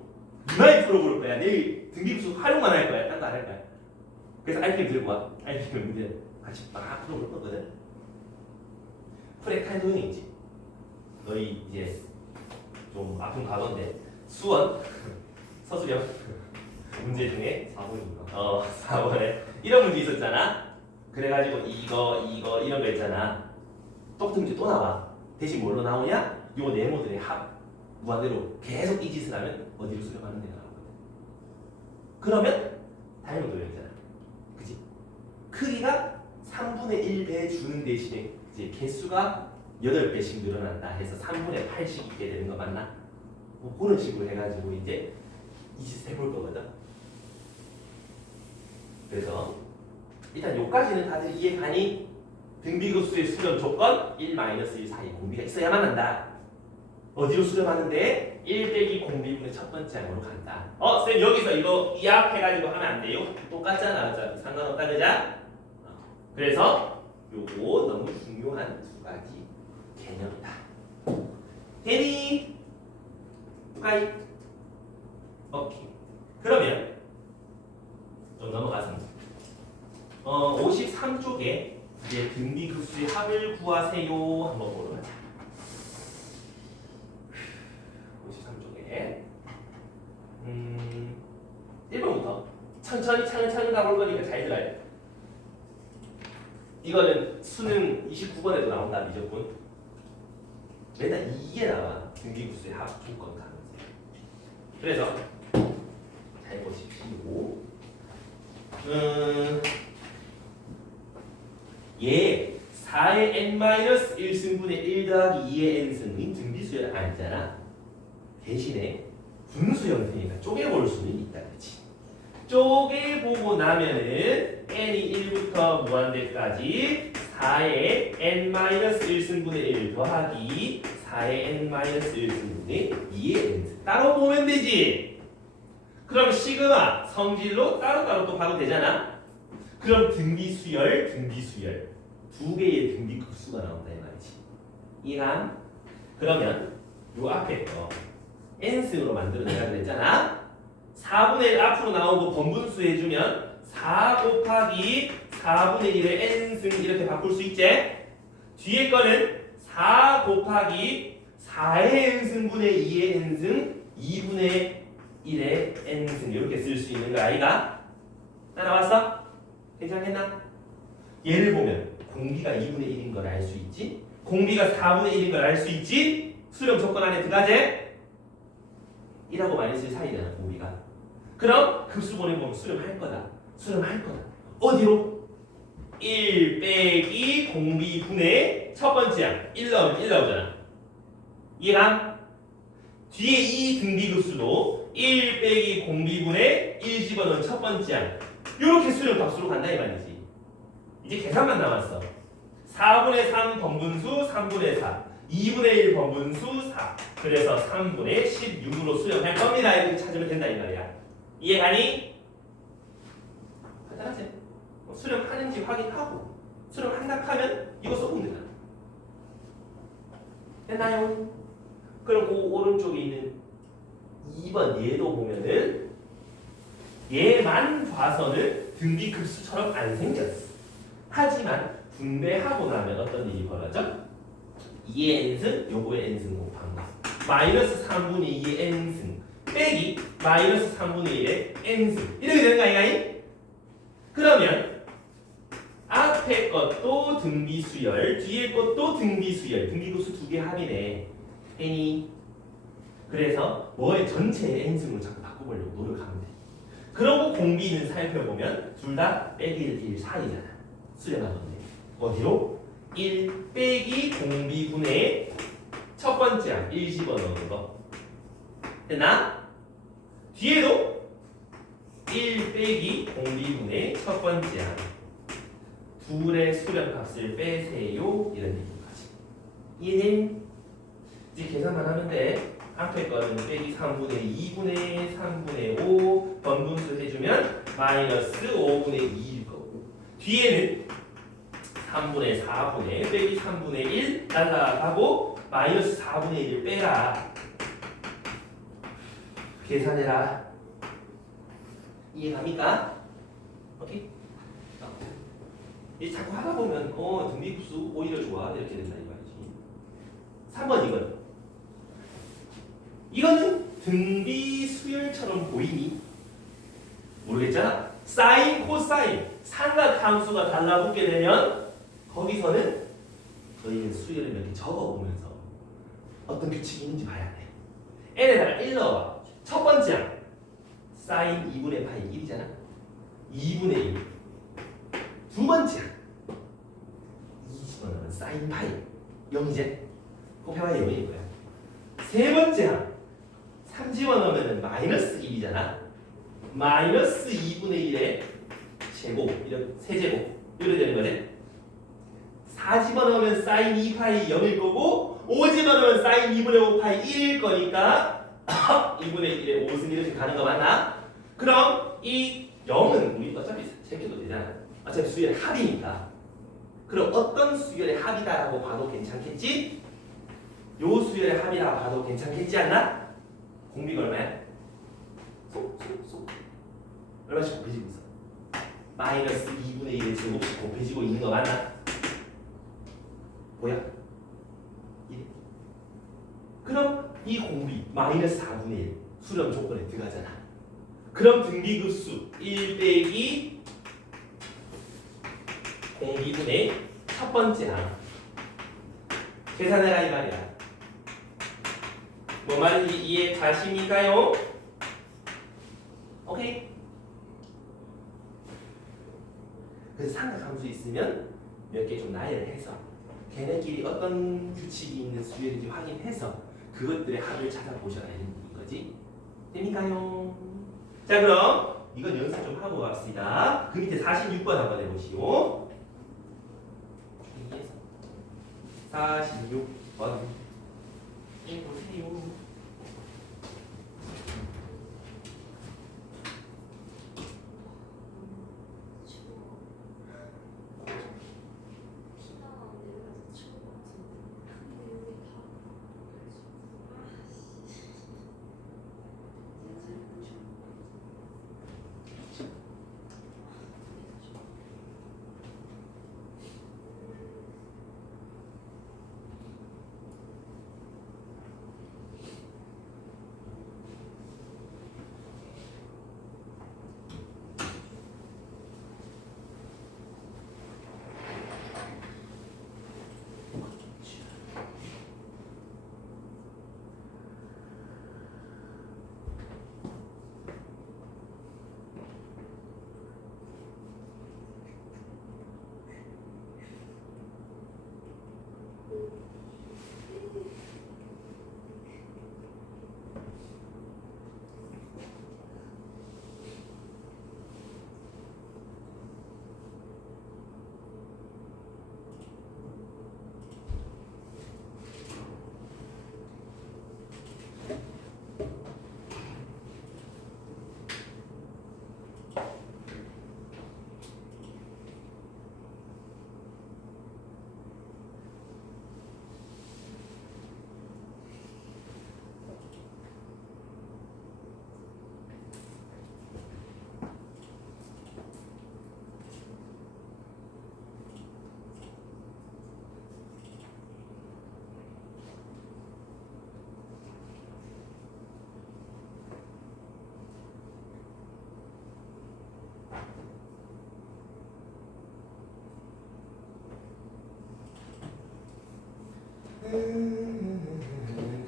이 말 풀어볼 거야. 내일 등비급수 활용만 할 거야. 딴 거 안 할 거야. 그래서 RPM 들고 와. RPM 문제 같이 막 풀어볼 거거든. 프렉탈 도형이지. 너희 이제 좀 아픈 과거인데 수원 서술형 문제 중에 4번인가? 4번에 이런 문제 있었잖아. 그래가지고 이거 이런 거 있잖아. 똑같은 문제 또 나와. 대신 뭘로 나오냐? 요 네모들의 합 무한대로 계속 이 짓을 하면 어디로 수렴하는 데가 나오거든. 그러면 다이아몬드 도형이잖아. 그치? 크기가 3분의 1배 주는 대신에 이제 개수가 8배씩 늘어난다 해서 3분의 8씩 있게 되는 거 맞나? 뭐 그런 식으로 해가지고 이제 이 짓을 해볼 거거든. 그래서 일단 요까지는 다들 이해 가니? 등비급수의 수렴 조건 1-1 사이 공비가 있어야만 한다. 어디로 수렴하는데? 1 빼기 공비분의 첫 번째 항으로 간다. 쌤 여기서 이거 이합해가지고 하면 안 돼요? 똑같잖아. 어차피 상관없다 그자? 그래서 요거 너무 중요한 두 가지 개념이다. 되니? 가이? 오케이. 그러면 좀 넘어가서 53쪽에 이제 등비급수의 합을 구하세요 한번 보러 가자. 53쪽에 1번부터 천천히 차근차근 가볼 거니까 잘 들어야 돼. 이거는 수능 29번에도 나온다 미적분. 맨날 이게 나와. 등비급수의 합 조건 가면서. 그래서 잘 보십시오. 얘 4의 n-1승분의 1 더하기 2의 n승이 등비수열 아니잖아. 대신에 분수 형태니까 쪼개볼 수는 있다. 그렇지? 쪼개보고 나면은 n이 1부터 무한대까지 4의 n-1승분의 1 더하기 4의 n-1승분의 2의 n 따로 보면 되지. 그럼 시그마 성질로 따로따로 또 봐도 되잖아. 그럼 등비수열 두 개의 등비급수가 나온다 이 말이지. 이해감? 그러면 요 앞에 거 n승으로 만들어내라 그랬잖아. 4분의 1 앞으로 나오고 번분수 해주면 4 곱하기 4분의 1의 n승 이렇게 바꿀 수 있지? 뒤에 거는 4 곱하기 4의 n승분의 2의 n승 2분의 1의 n승 이렇게 쓸 수 있는 거 아이가? 따라왔어? 괜찮겠나? 얘를 보면 공비가 2분의 1인 걸 알 수 있지? 공비가 4분의 1인 걸 알 수 있지? 수렴 조건 안에 들어가지? 1하고 마이너스 1 사이잖아 공비가. 그럼 급수 보내보면 수렴할 거다. 수렴할 거다. 어디로? 1 빼기 공비분의 첫 번째 항 1 넣으면 1 나오잖아. 이해감? 뒤에 이 등비급수도 1 빼기 공비분의 1 집어넣은 첫 번째 항 이렇게 수렴 값수로 간다 이 말이지. 이제 계산만 남았어. 4분의 3 번분수 3분의 4 2분의 1 번분수 4 그래서 3분의 16으로 수렴할 겁니다. 이렇게 찾으면 된다 이 말이야. 이해가니? 간단하지? 수렴하는지 확인하고 수렴한다 하면 이거 써보면 되잖아. 됐나요? 그럼 그 오른쪽에 있는 2번 얘도 보면은 얘만 봐서는 등비급수처럼 안 생겼어. 하지만 분배하고 나면 어떤 일이 벌어져? 2의 n승, 요거의 n승 곱한 거. 마이너스 3분의 2의 n승 빼기 마이너스 3분의 1의 n승 이렇게 되는 거 아니가이? 그러면 앞에 것도 등비수열, 뒤에 것도 등비수열, 등비급수 두 개 합이네. n이 그래서 뭐의 전체의 n승으로 자꾸 바꿔보려고 노력하면 돼. 그러고 공비는 살펴보면 둘 다 빼기 1 사이잖아. 수렴한 건데 어디로? 1 빼기 공비분의 첫 번째 항 1 집어넣는 거 됐나? 뒤에도 1 빼기 공비분의 첫 번째 항 둘의 수렴값을 빼세요 이런 얘기까지. 이해된? 이제 계산만 하면 돼. 앞에 거는 빼기 3분의 2분의 3분의 5 번분수 해주면 마이너스 5분의 2일 거고 뒤에는 3분의 4분의 빼기 3분의 1 날라가고 마이너스 4분의 1을 빼라. 계산해라. 이해갑니까? 오케이? 이 자꾸 하다 보면 등비급수 오히려 좋아 이렇게 된다 이 말이지. 3번 이거는 등비수열처럼 보이니? 모르겠잖아. 사인, 코사인, 삼각함수가 달라붙게 되면 거기서는 저희는 수열을 몇 개 적어보면서 어떤 규칙이 있는지 봐야 돼. n에다가 1 넣어봐. 첫 번째 항 사인 2분의 파이 1이잖아. 2분의 1. 두 번째 항 20은 사인 파이 0이제 곱해봐야 0일 거야. 세 번째 항 3 집어넣으면 마이너스 1이잖아. 마이너스 2분의 1의 제곱, 이렇게 세제곱 이렇게 되는 거지. 4 집어넣으면 사인 2파이 0일 거고 5 집어넣으면 사인 2분의 5파이 1일 거니까 2분의 1의 5승 이렇게 가는 거 맞나? 그럼 이 0은 우리 어차피 제껴도 되잖아. 어차피 수열의 합이니까. 그럼 어떤 수열의 합이다라고 봐도 괜찮겠지? 요 수열의 합이라고 봐도 괜찮겠지 않나? 공비가 얼마야? 쏙 얼마씩 곱해지고 있어? 마이너스 2분의 1의 제곱씩 곱해지고 있는 거 맞나? 뭐야? 1. 그럼 이 공비 마이너스 4분의 1 수렴 조건에 들어가잖아. 그럼 등비급수 1 빼기 공비분의 첫 번째 항 계산해라 이 말이야. 뭐 말인지 이해 가십니까요? 오케이. 그래서 삼각함수 있으면 몇 개 좀 나열을 해서 걔네끼리 어떤 규칙이 있는 수열인지 확인해서 그것들의 합을 찾아보셔야 되는 거지. 됩니까요? 자 그럼 이건 연습 좀 하고 갑시다. 그 밑에 46번 한번 해보시오. 46번 해보세요.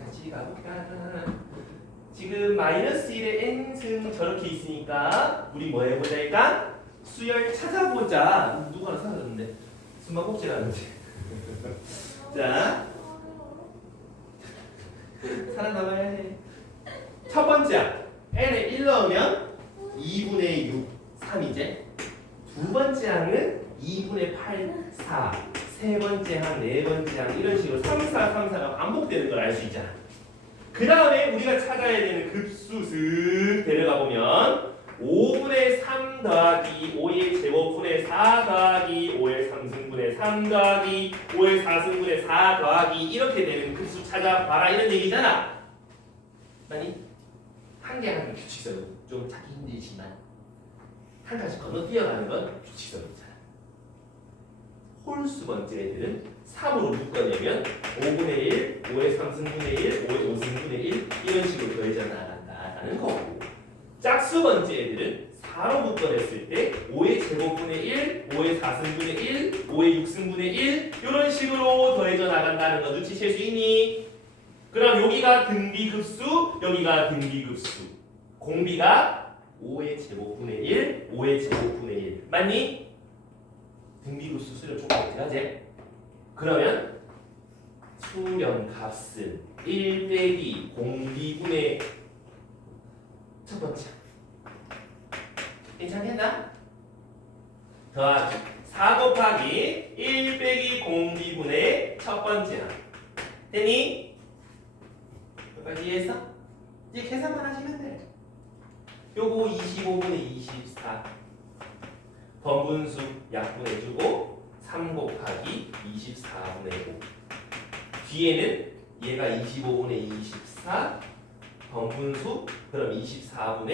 같이 가볼까? 지금 마이너스 1의 n승 저렇게 있으니까 우리 뭐 해보자 일단? 수열 찾아보자. 누가 하나 사라졌는데 숨바꼭질하는데 자 살아남아야 해. 첫 번째 n에 1 넣으면 2분의 6 3이제 두 번째 항은 2분의 8 4 세 번째 항, 네 번째 항 이런 식으로 3, 4, 3, 4가 반복되는 걸 알 수 있잖아. 그 다음에 우리가 찾아야 되는 급수 슥 데려가 보면 5분의 3 더하기 5의 제곱분의 4 더하기 5의 3승분의 3 더하기 5의 4승분의 4 더하기 이렇게 되는 급수 찾아봐라 이런 얘기잖아. 아니 한 개 한 개 규칙적으로 좀 찾기 힘들지만 한 가지 건너뛰어가는 건 규칙적이잖아. 홀수 번째 애들은 3으로 묶어내면 5분의 1, 5의 3승분의 1, 5의 5승분의 1 이런 식으로 더해져 나간다라는 거고 짝수 번째 애들은 4로 묶어냈을 때 5의 제곱분의 1, 5의 4승분의 1, 5의 6승분의 1 이런 식으로 더해져 나간다는 거 눈치챌 수 있니? 그럼 여기가 등비급수, 여기가 등비급수 공비가 5의 제곱분의 1, 5의 제곱분의 1 맞니? 등비급수 수렴 조건이 돼야지. 그러면 수렴 값은 1 빼기 공비분의 첫 번째 괜찮겠나? 더하기 4 곱하기 1 빼기 공비분의 첫 번째 항 됐니? 여기까지 이해했어? 이제 계산만 하시면 돼. 요거 25분의 24 번분수 약분해주고 3 곱하기 24분의 5 뒤에는 얘가 25분의 24 번분수 그럼 24분의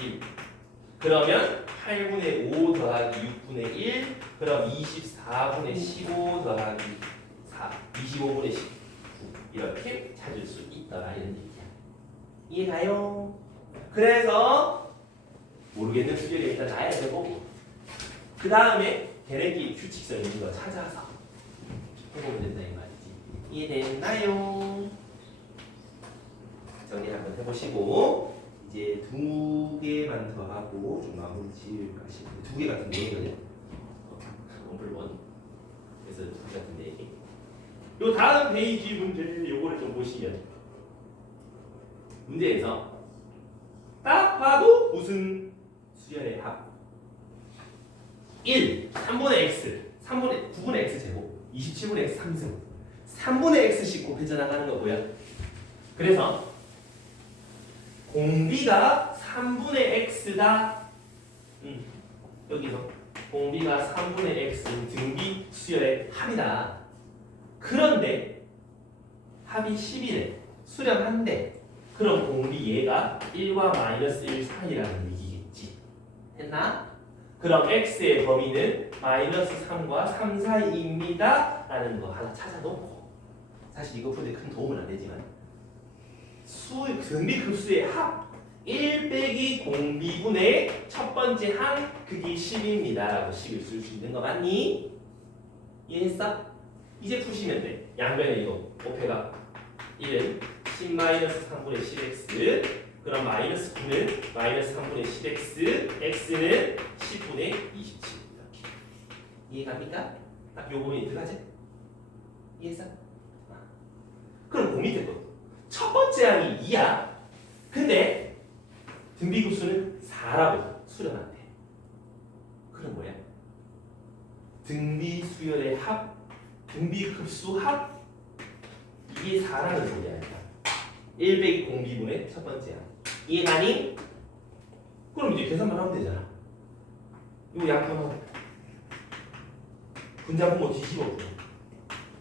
1 그러면 8분의 5 더하기 6분의 1 그럼 24분의 15 더하기 4 25분의 19 이렇게 찾을 수 있더라 이런 얘기야. 이해가요? 그래서 모르겠는 수열이 일단 나야 되고 그 다음에 걔네끼리 규칙성 있는 거 찾아서 해보면 된다 이 말이지. 이해됐나요? 정리 한번 해보시고 이제 2개만 더 하고 좀 마무리 지을까 싶은데 2개 같은데 이거는 원플원 그래서 2개 같은데 이게 요 다음 페이지 문제 요거를 좀 보시면 문제에서 딱 봐도 무슨 수열의 합 1, 3분의 x 9분의 x 제곱 27분의 x 3승 3분의 x씩 곱해져 나가는 거 뭐야? 그래서 공비가 3분의 x다 여기서 공비가 3분의 x는 등비 수열의 합이다. 그런데 합이 10이래 수렴한데 그럼 공비 얘가 1과 마이너스 1 사이라는 얘기겠지. 했나? 그럼 x의 범위는 마이너스 3과 3 사이입니다 라는 거 하나 찾아놓고 사실 이거 푸는데 큰 도움은 안 되지만 등비급수의 합 1 빼기 공비분의 첫 번째 항 그게 10입니다 라고 식을 쓸 수 있는 거 맞니? 이해했어? 이제 푸시면 돼. 양변에 이거 곱해가 1은 10-3분의 10x 그럼 마이너스 9는 마이너스 3분의 10x x는 10분의 27 이렇게 이해갑니까? 딱 요 부분이 들어가지? 이해했어? 그럼 그 밑에 거첫 번째 항이 2야 근데 등비급수는 4라고 수렴한대. 그럼 뭐야? 등비수열의 합 등비급수 합 이게 4라는 소리야. 1 빼기 공비분의 첫 번째야. 이해가니? 그럼 이제 계산만 하면 되잖아. 이거 약분하고 분자분모 뒤집어.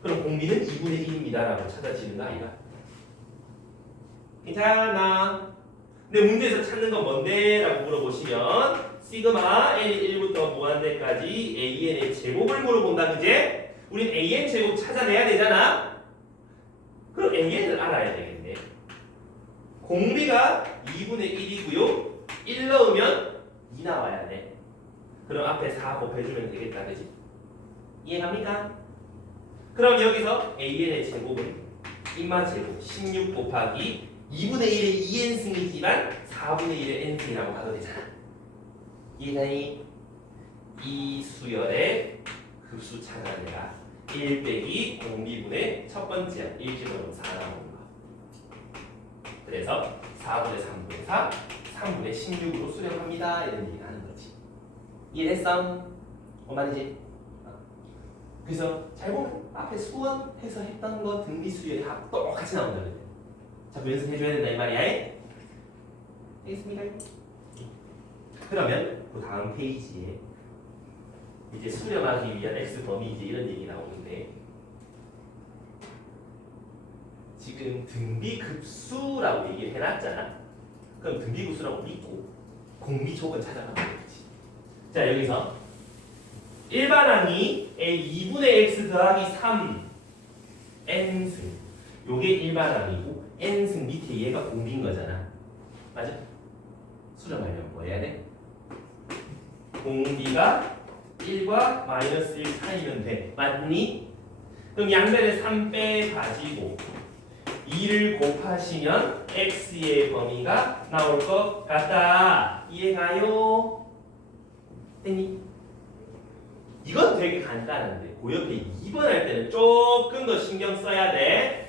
그럼 공비는 2분의 1입니다 라고 찾아지는 거 아이가? 괜찮아. 근데 문제에서 찾는 건 뭔데? 라고 물어보시면 시그마 n이 1부터 무한대까지 an의 제곱을 물어본다 그제? 우린 an 제곱 찾아내야 되잖아. 그럼 an을 알아야 되겠네. 공비가 2분의 1이고요 1 넣으면 2 나와야 돼. 그럼 앞에 4 곱해주면 되겠다 그지? 이해갑니까? 그럼 여기서 an의 제곱은 인마 제곱 16 곱하기 2분의 1의 2n승이지만 4분의 1의 n승이라고 가도 되잖아. 이해가니? 이 수열의 급수 찾아내라. 1 빼기 공비분의 첫 번째 1제곱은 4 나오는 거. 그래서 4분의 3분의 4, 3분의 16으로 수렴합니다. 이런 얘기가 하는 거지. 이해됐어? 말이지? 그래서 잘 보면 앞에 수원해서 했던 거 등비수열의 합 똑같이 나온다 그래. 자꾸 연습해줘야 된다 이 말이야. 알겠습니까? 그러면 그 다음 페이지에 이제 수렴하기 위한 x 범위 이제 이런 얘기 나오는데 지금 등비급수라고 얘기를 해놨잖아. 그럼 등비급수라고 믿고 공비족은 찾아가면 되지. 자 여기서 일반항이 a 2분의 x 더하기 3 n승 요게 일반항이고 n승 밑에 얘가 공비인 거잖아. 맞아? 수렴하려면 뭐 해야 돼? 공비가 1과 마이너스 1 사이면 돼. 맞니? 그럼 양변에 3 빼가지고 2를 곱하시면 x의 범위가 나올 것 같다. 이해가요? 됐니? 이건 되게 간단한데 그 옆에 2번 할 때는 조금 더 신경 써야 돼.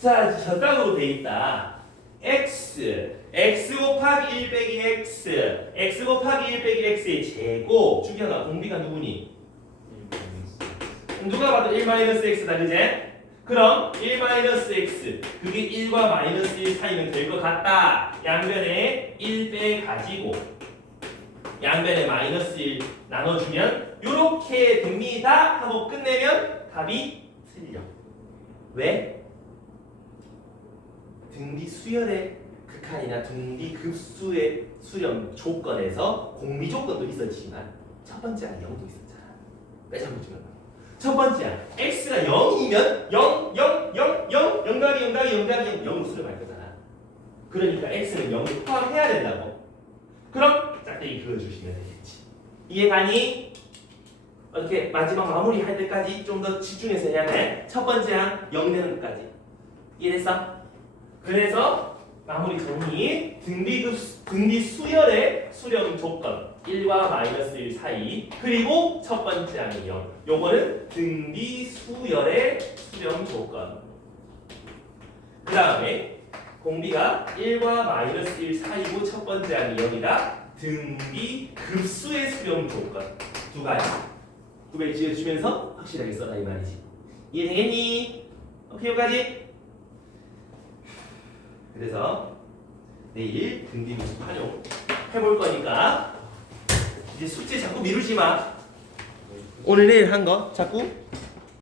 자, 저각으로 돼 있다. x 곱하기 1 빼기 x 곱하기 1 빼기 x의 제곱. 주경아 공비가 누구니? 누가 봐도 1-x다 그제? 그럼 1-x 그게 1과 -1 사이면 될 것 같다. 양변에 1 빼가지고 양변에 -1 나눠주면 요렇게 됩니다 하고 끝내면 답이 틀려. 왜? 등비 수열의 극한이나 등비 급수의 수렴 조건에서 공비 조건도 있었지만 첫 번째 안에 0도 있었잖아. 왜 잘못 주면 첫 번째 안 x가 0이면 0, 0, 0, 0, 0 더하기 0 더하기 0 더하기 0, 0으로 수렴할 거잖아. 그러니까 x는 0을 포함해야 된다고. 그럼 짝대기 그어주시면 되겠지. 이해가니? 어떻게 마지막 마무리 할 때까지 좀 더 집중해서 해야 돼. 첫 번째 항 0 되는 것까지. 이해됐어? 그래서 마무리 정리. 등비 수열의 수렴 조건 1과 -1 사이. 그리고 첫 번째 항이 0. 요거는 등비 수열의 수렴 조건. 그 다음에 공비가 1과 -1 사이고 첫 번째 항이 0이다. 등비 급수의 수렴 조건. 두 가지. 두 개 지어주면서 확실하게 써라 이 말이지. 이해되겠니? 오케이 여기까지. 그래서 내일 등비 급수 활용 해볼 거니까 이제 숙제 자꾸 미루지 마. 오늘 내일 한 거 자꾸